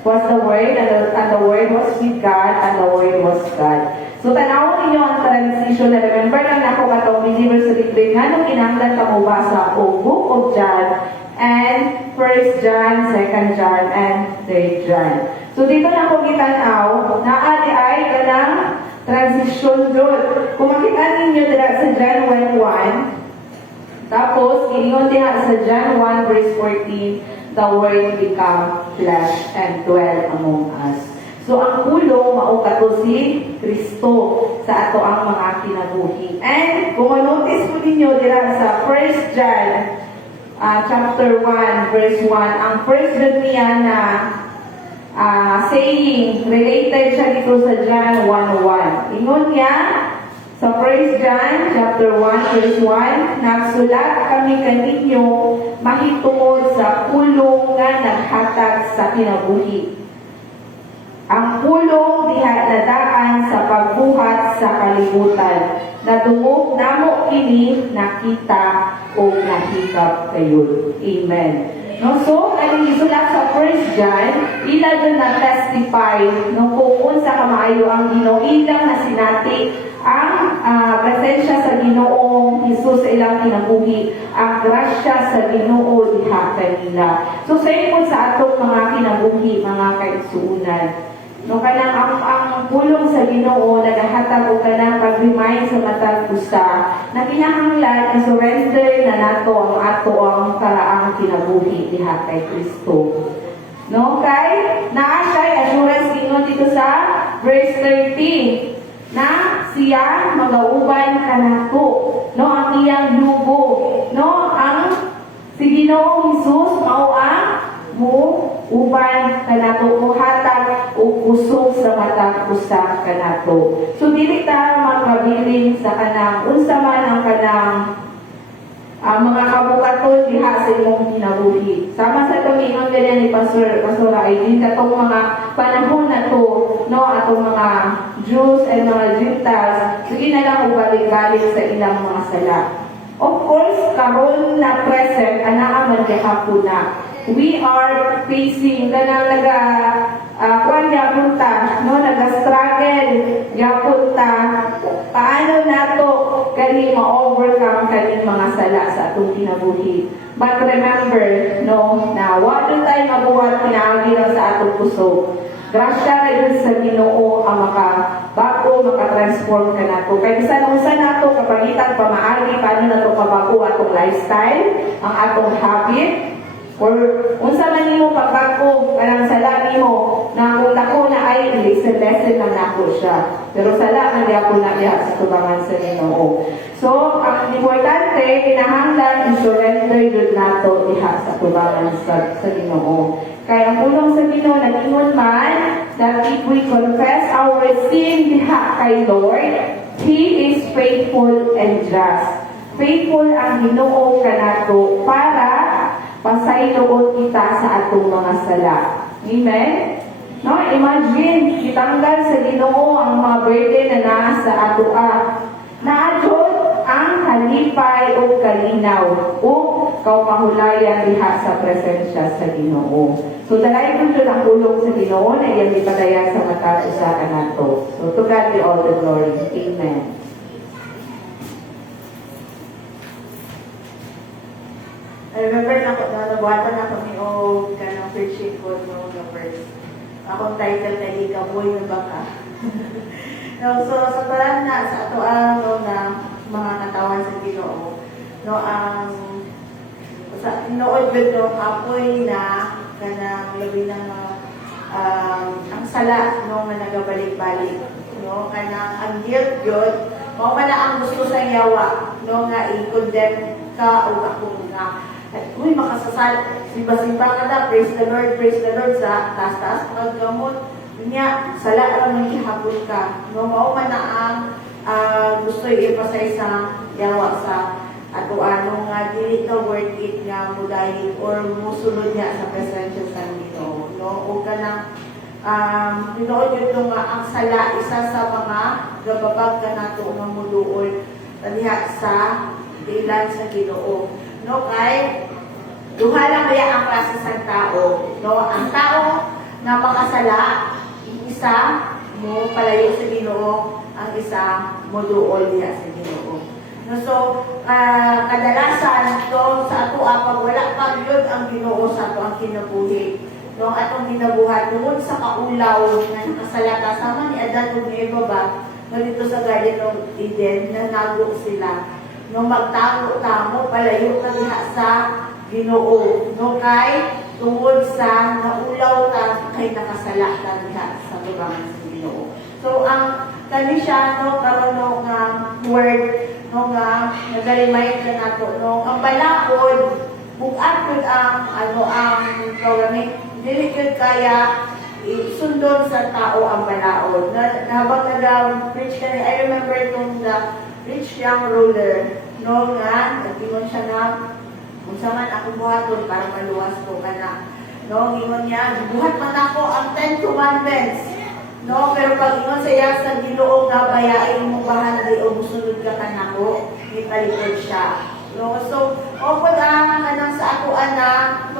was the Word, and the Word was with God, and the Word was God. So, tanawin ninyo ang transition na remember lang ako katong believers sa libre nga nung kinahanglan ka mo basa o Book of John and 1 John, 2 John, and 3 John. So dito na ako gitanaw na adi ay ganang transition doon. Kung makita ninyo dira sa John 1:1, tapos ingon diha sa John 1 verse 14, the word become flesh and dwell among us. So ang pulong mao kato si Kristo sa ato ang mga kinabuhi. And kung ma-notice mo ninyo dira sa 1 John chapter 1 verse 1, ang first John niya na saying related siya dito sa John 1:1. Ingon niya sa 1 John chapter 1 verse 1, nagsulat kami kaninyo mahitungod sa pulong nga naghatag sa kinabuhi. Ang pulong diha nadaan sa pagbuhat sa kalibutan. Nadungog namo kini nakita o nahikap kayo. Amen. No, so, ang isulat sa 1 John, ila doon na-testify no, kung unsa kamaayo ang Ginoo, ilang na sinati ang presensya sa Ginoong Hesus sa ilang kinabuhi, ang grasya sa Ginoo diha kanila. So, sa sa atong mga kinabuhi, mga kaigsuunan, no, kanang ang pulong sa Ginoo nagahatag og kanang pag-remind sa matag usa na kinahanglan i-surrender na nato ang ato ang karaang kinabuhi diha kay Kristo. No, kay naa siya assurance ingon dito sa verse 13 na siya magauban kanato, no, ang iyang dugo, no, ang si Ginoong Hesus mao ang uban kanato o hatag o kusog sa matag usa kanato. So dili ta makabiling sa kanang unsa man ang kanang mga kabukaton diha sa imong kinabuhi. Sama sa tumingon ganyan ni Pastor ay din katong mga panahon na to, no, atong mga Jews and mga Gentiles, sige na lang ubalik-balik sa ilang mga sala. Of course, karon na present anaa man gihapon na. We are facing ganang kuan gyapon ta, no, naga-struggle gyapon ta paano nato kani ma-overcome kani mga sala sa atong kinabuhi. But remember, no, na wa tayo mabuhat pinaagi lang sa atong puso. Grasya na yun sa Ginoo ang makabago, makatransform ka nato. Kaya bisan nato kapagitan pamaagi paano nato kabago atong lifestyle, ang atong habit, or unsa man nimo pagbago kanang sala nimo na kung ako na ay lesson lang nako siya. Pero sala man gyapon na diha sa tubangan sa Ginoo. So, ang importante kinahanglan i-surrender jud nato diha sa tubangan sa Ginoo. Kaya ang pulong sa Ginoo nag-ingon man that if we confess our sin diha kay Lord, He is faithful and just. Faithful ang Ginoo kanato para pasayloon kita sa atong mga sala. Amen? No, imagine, itanggal sa Ginoo ang mga burden na naa sa ato naadjot ang halipay o kalinaw o kaupahulayan diha sa presensya sa Ginoo. So, dalay ko ito ang tulong sa Ginoo na iyang ipadayan sa mata sa kanato. So, to God be all the glory. Amen. I remember na nabuhatan na kami o kanang preaching ko no the first. Akong title na Ikaboy na Baka. No, so sa talan na sa ato no, na mga katawan sa Ginoo, no, ang sa tinuod gud no kapoy na kanang labi na ang sala no nga nagabalik-balik, no, kanang ang guilt jud mao man ang gusto sa yawa no nga i-condemn ka o ako nga. At uy, makasasal, simba-simba ka na, praise the Lord sa taas-taas paggamot. Niya, sala lang ng ihapon ka. No, mao man na ang gusto i-emphasize sa yawa sa ato ano nga dili ka worth it nga mudahin or musulod niya sa presensya sa Ginoo. No, o kanang tinuod yun nga ang sala isa sa mga gababag ka nato nga muluol diha sa ilan sa Ginoo. No, kay duha lang kaya ang klase sa tao. No, ang tao na makasala, isa mo palayo sa Ginoo, ang ang isa moduol diha sa Ginoo. No, so kadalasan to sa ato pag wala pa gyud ang Ginoo sa ato ang kinabuhi. No, atong ginabuhat tungod sa kaulaw nga nakasalata sama ni Adan ug ni Eva ba no dito sa Garden of Eden nanago sila. No magtago tamo palayo ta diha sa Ginoo. No kay tungod sa naulaw ta kay nakasala ta diha sa tubangan sa Ginoo. So ang kani siya no karon no nga word no nga nagalimay ka nato no ang balaod bugat pud ang ang programming dili gyud kaya sundon sa tao ang balaod. Habang nag-preach kani, I remember itong the rich young ruler, no nga, nagtingon siya na, kung saman ako buhaton para maluwas ko ka na. No, ingon niya, buhat man ako ang 10 commandments. No, pero pag ingon siya sa Ginoo nga bayain mo bahala di o musunod ka kanako, ni palikod siya. No, so, open ang kanang sa ako anak,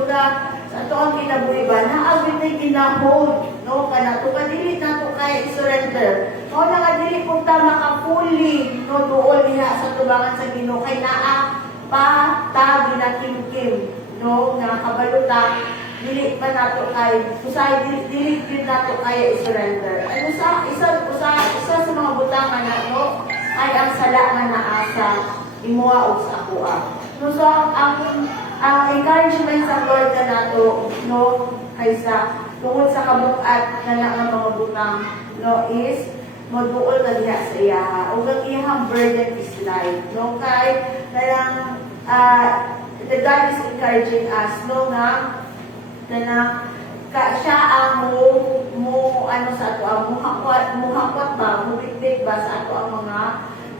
sa ito ang kinabuhi ba, naagin na ginahod, no, kanato, kadili na ito kay surrender. No, nakadili kung ta makapuli, no, doon niya sa tubangan sa Ginoo, kay naa pa ta ginakimkim, no, nga kabaluta, dili pa nato kay, usay, dili din nato kay surrender. Ano isa sa mga butangan na, no, ay ang sala nga naa sa imuha o sa akua. No, so, ang encouragement sa Lord na nato, no, kaysa tungod sa kabukat na lang ang mga butang, no, is magbuol na diha sa iyaha. O ang iyahang burden is light, no, kay talang the God is encouraging us, no, na siya ang ano sa ato, ang muhakwat ba, mubitbit ba sa ato ang mga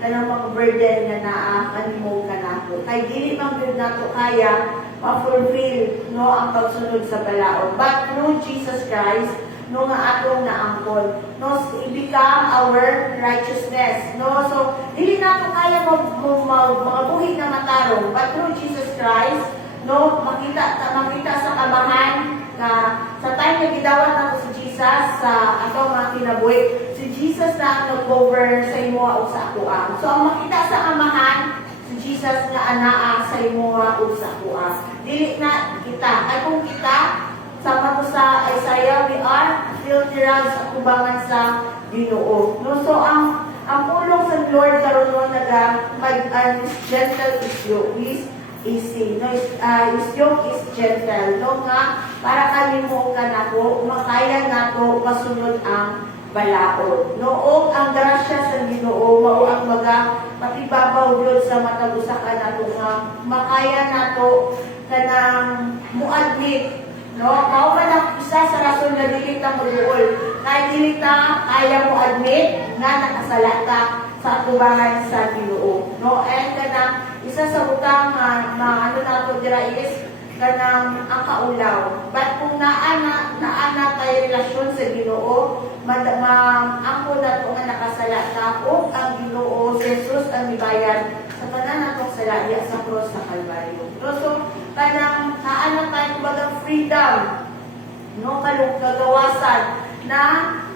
kanang mga burden na kanimo kanako. Kay dili man gyud nato kaya ma-fulfill no ang pagsunod sa balaod. But through Jesus Christ, no nga atong naangkon, no i-become our righteousness. No, so dili nato kaya mga buhi na matarong. But through Jesus Christ, no makita sa kamahan na sa time na gidawat nato si Jesus sa atong mga kinabuhi, si Jesus na ang nag-govern sa imuha o sa akuha. So ang makita sa amahan, si Jesus na anaa sa imuha o sa akuha. Dili na kita. Ay kung kita, sama ko sa Isaiah, we are filthy rags sa kubangan sa Ginoo. No, so ang pulong sa Lord karon mo gentle is yoke, is easy. No, his yoke is gentle. No nga, para kanimo kanako, makaya nato masunod ang balaod. Noong ang grasya sa Ginoo mao ang matibabaw gyud sa matag usa ka nato nga makaya nato kanang muadmit, no, mao man ang isa sa rason nga dili ta moduol kay dili ta kaya mo admit nga nakasala ta sa atubangan sa Ginoo, no, and kanang isa sa butang ano nato dira is kanang ang kaulaw. But kung naana tayo relasyon sa Ginoo, angko na ito nga nakasala ta o ang Ginoo, si Jesus ang ibayan sa tanan natong sala diya sa cross sa Kalbaryo. So, kanang naana tayo kumbaga freedom, no, kagawasan na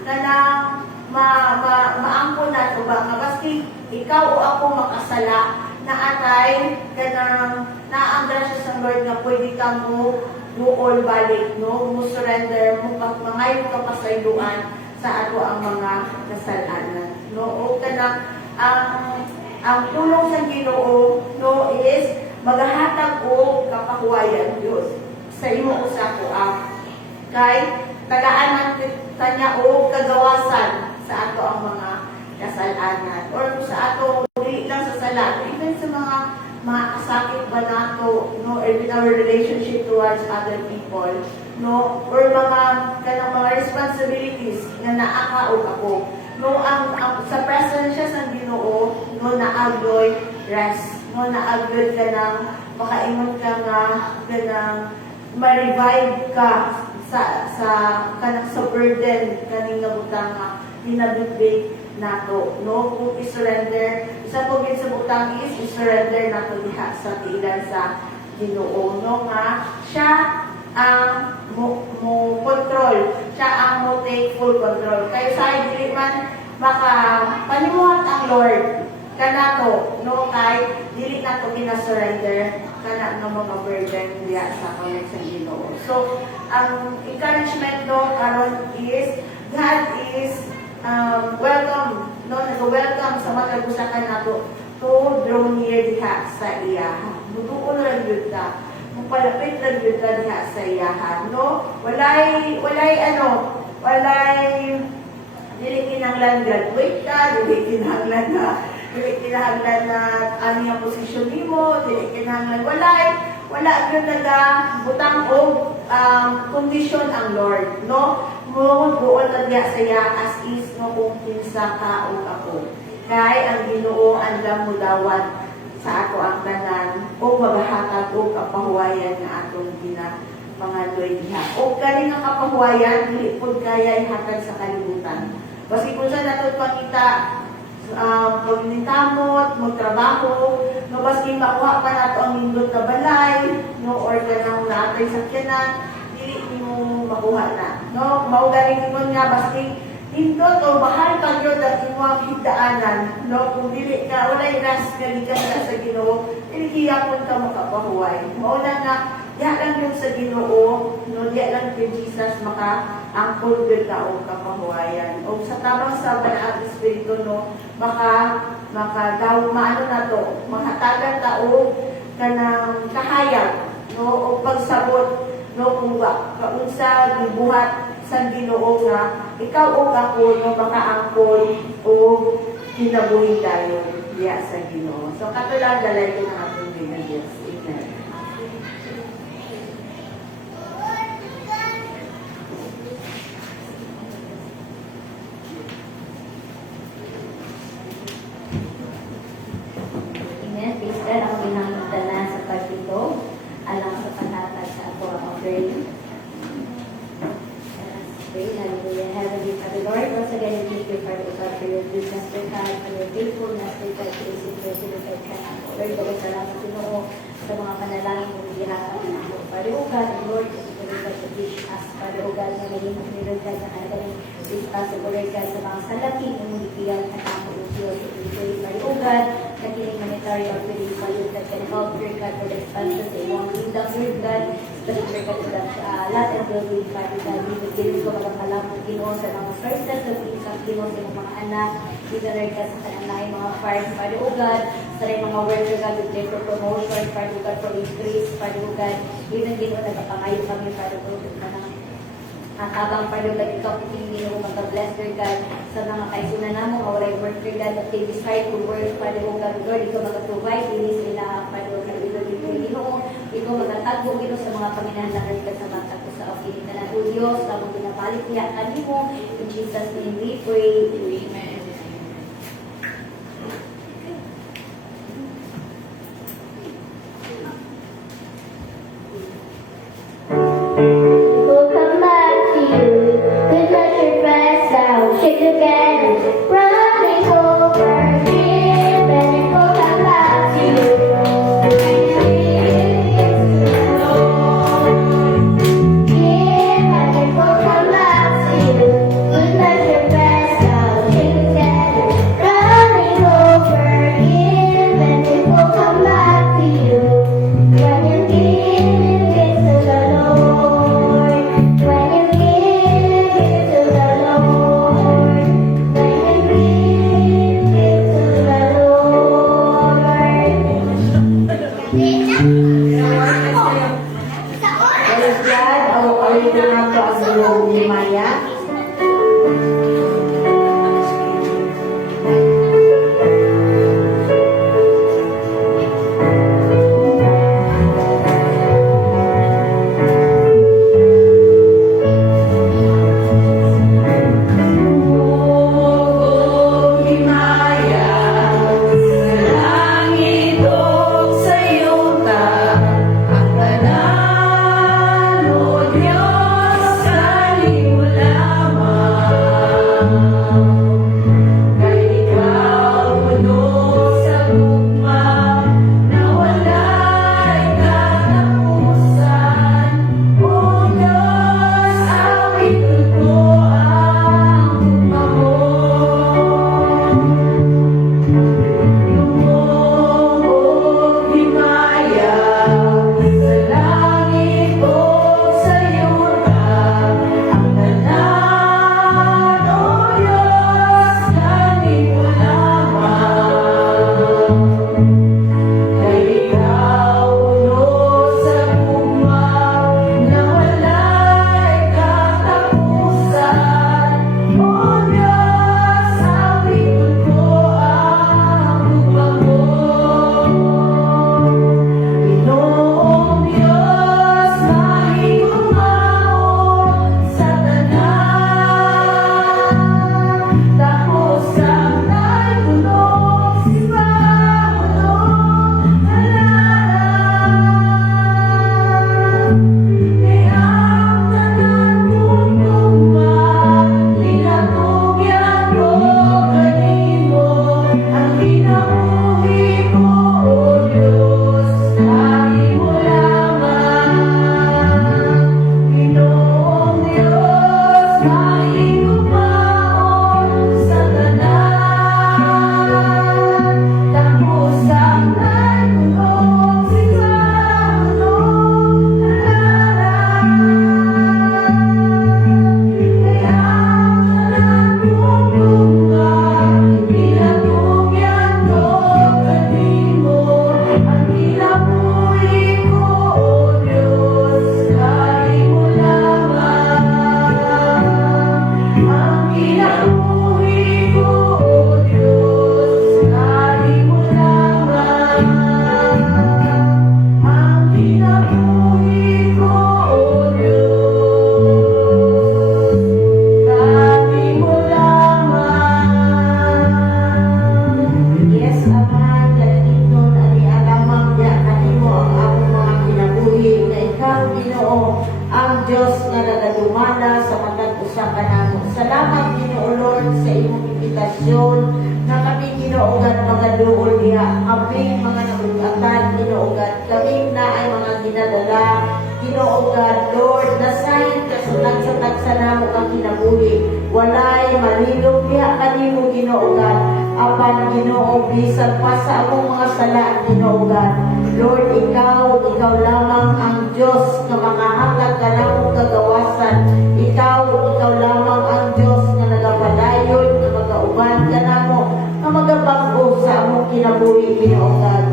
kanang maangko na ito ba nga basti ikaw o ako makasala na atay kanang naandra siya sa Lord nga pwede ka mo duol balik, no, mo surrender mo mangayo ka pasayloan sa ato ang mga kasalanan, no, o kanang ang tulong sa Ginoo, no, is magahatag o kapahuwayan Dios sa imo usa ko kay tagaan tanya o kagawasan sa ato ang mga kasalanan or sa ato dili lang sa sala, even sa mga sakit ba nato, no, in our relationship towards other people, no, or kanang mga responsibilities nga naa o ako, no, ang sa presensya sa Ginoo, no, naagyoy rest, no, naagyoy ka nang makaingon ka nga kanang ma-revive ka sa kanang sa burden kaning nabutang nga hinabitbit nato, no, kung i-surrender isa po sa butang is i-surrender nato diha sa tiilan sa Ginoo, no, nga siya ang mo control, siya ang mo take full control kay sa dili man makapanimuhat ang Lord kanato no kay dili nato kina-surrender kana ng mga burden diya sa kamay sa Ginoo. So ang encouragement do karon is God is welcome no nag-welcome sa matag usa ka nato to draw near diha sa iya. Muduol ra gyud ta. Mupalapit ra gyud ta diha sa iya no. Walay dili kinahanglan graduate ka, dili kinahanglan na ano yung posisyon nimo, dili kinahanglan wala gyud naga butang og condition ang Lord, no? Mo buot diya sa iya as is no kung kinsa ka o ako. Kay ang Ginoo andam mo dawat sa ato ang tanan o maghatag og kapahuwayan nga atong pangadoy diha. O kani nga kapahuwayan dili pud kaya ihatag sa kalibutan. Basi kung sa nato pakita pagnitamot, magtrabaho, no baski makuha pa nato ang nindot na balay, no or kanang naatay sakyanan, dili nimo makuha na. No, mao galing ingon nga baski nindot o bahal pa gyud ang imong higdaanan, no kung dili ka walay ras nga gikan sa Ginoo, dili giyapon ka makapahuway. Mao na diya lang yung sa Ginoo, no diya lang kay Jesus maka-angkol gyud ka og kapahuwayan. O sa tamang sa Banal Espiritu no, maano na to, mahatagan ta og kanang kahayag, no o pagsabot no kung kaunsa gibuhat sa Ginoo nga ikaw og ako no makaangkol og kinabuhi dayon diya sa Ginoo. So katulad dalay ko ng atong Diyos. Amen. Amen. Ang ginangitanan sa pagdito, alang sa panatag sa ako ang offering. Pray, hallelujah. Heavenly Father, Lord, once again, we thank you, Father God, for your goodness, for God, for your faithfulness, for God, for your sincerity, for God. Lord, Lord, salamat Ginoo sa mga panalangin mo gihatan mo. Father, O God, and Lord, Lord God, to teach us, Father, O God, na maging Lord God, na kanilang responsible, Lord God, sa mga salaki na mong ikiyan at ako, Diyos, Father, O God, na kining monetary offering, Father, that can help, Lord God, for the expansion sa iyong kingdom, Lord God, especially, Lord God, that lahat ng building, Father God, bibigyan ko magkakalam ng Ginoo sa mga sources of income, Ginoo sa mga anak, dito, Lord God, sa kananay, mga farms, Father, O God, sa rin mga worker, God, with their promotion, Father, O God, for increase, Father, O God, even Ginoo, nagpapangayo kami, Father, O God, ang habang Father God, ikaw pipili mo mag-bless, Lord God, sa mga kaisunan na mo, walay worker God, that they decide to work, Father God, Lord, ikaw mag-provide, hindi sila, Father God, ikaw mag-atagbo, Ginoo, sa mga paminahal, Lord God, sa mga tagpo sa opinig na ng Diyos, sa mga pinapalik niya, mo, in Jesus' name we pray, Amen. We'll come back to you. Good let your breath out. Shake again. Running over. Give and it will come back to you. Give and it will come back to you. Good let your breath out. Shake sa namo kang kinabuhi. Walay malilog diha kanimo Ginoo God. Apan Ginoo bisan pa sa among mga sala Ginoo God. Lord, ikaw lamang ang Diyos na makahatag ka namong kagawasan. Ikaw lamang ang Diyos na nagapadayon, na magauban ka namo, na magabago sa among kinabuhi Ginoo God.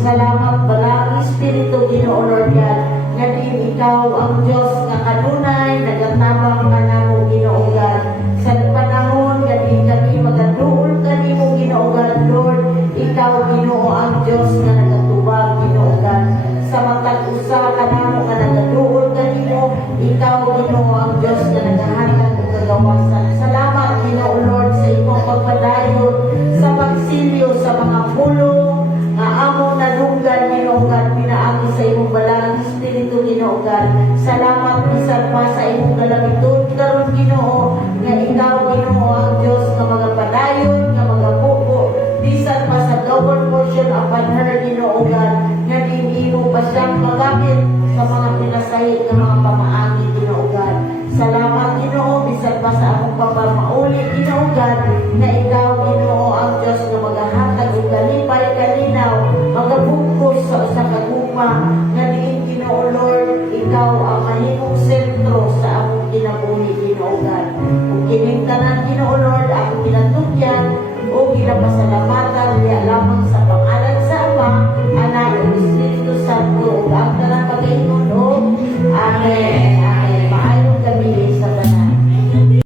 Salamat balang Espiritu Ginoo Lord God, nga din ikaw ang Diyos nga kanunay nagatabang ka namo Ginoo God. Sa panahon nga di kami magaduol kanimo Ginoo God, Lord, ikaw Ginoo ang Diyos nga nagatubag Ginoo God. Sa matag usa ka namo nga nagaduol kanimo, ikaw Ginoo ang Diyos nga nagahatag og kagawasan. Salamat Ginoo Lord sa imong pagpadayon sa pagsilyo sa mga pulong nga among nadunggan Ginoo God, pinaagi sa imong balang Espiritu Ginoo God. Salamat bisan pa sa imong galamitud karon Ginoo, nga ikaw Ginoo ang Dios nga magapadayon, nga magabubo bisan pa sa double portion upon her Ginoo God, nga imo pa siyang magamit sa mga pinasahi nga mga pamaagi Ginoo God. Salamat Ginoo bisan pa sa among pagmamauli Ginoo God, na ikaw Ginoo ang Dios nga magahatag og kalipay kalinaw, magabugkos sa usa ka guma, nga diin Ginoo Lord, ikaw ang mahimong sentro sa among kinabuhi Ginoo God. Ug kining tanan Ginoo Lord ang ginatugyan o ginapasalamatan diya lamang sa pangalan sa Ama, Anak ug Espiritu Santo ug ang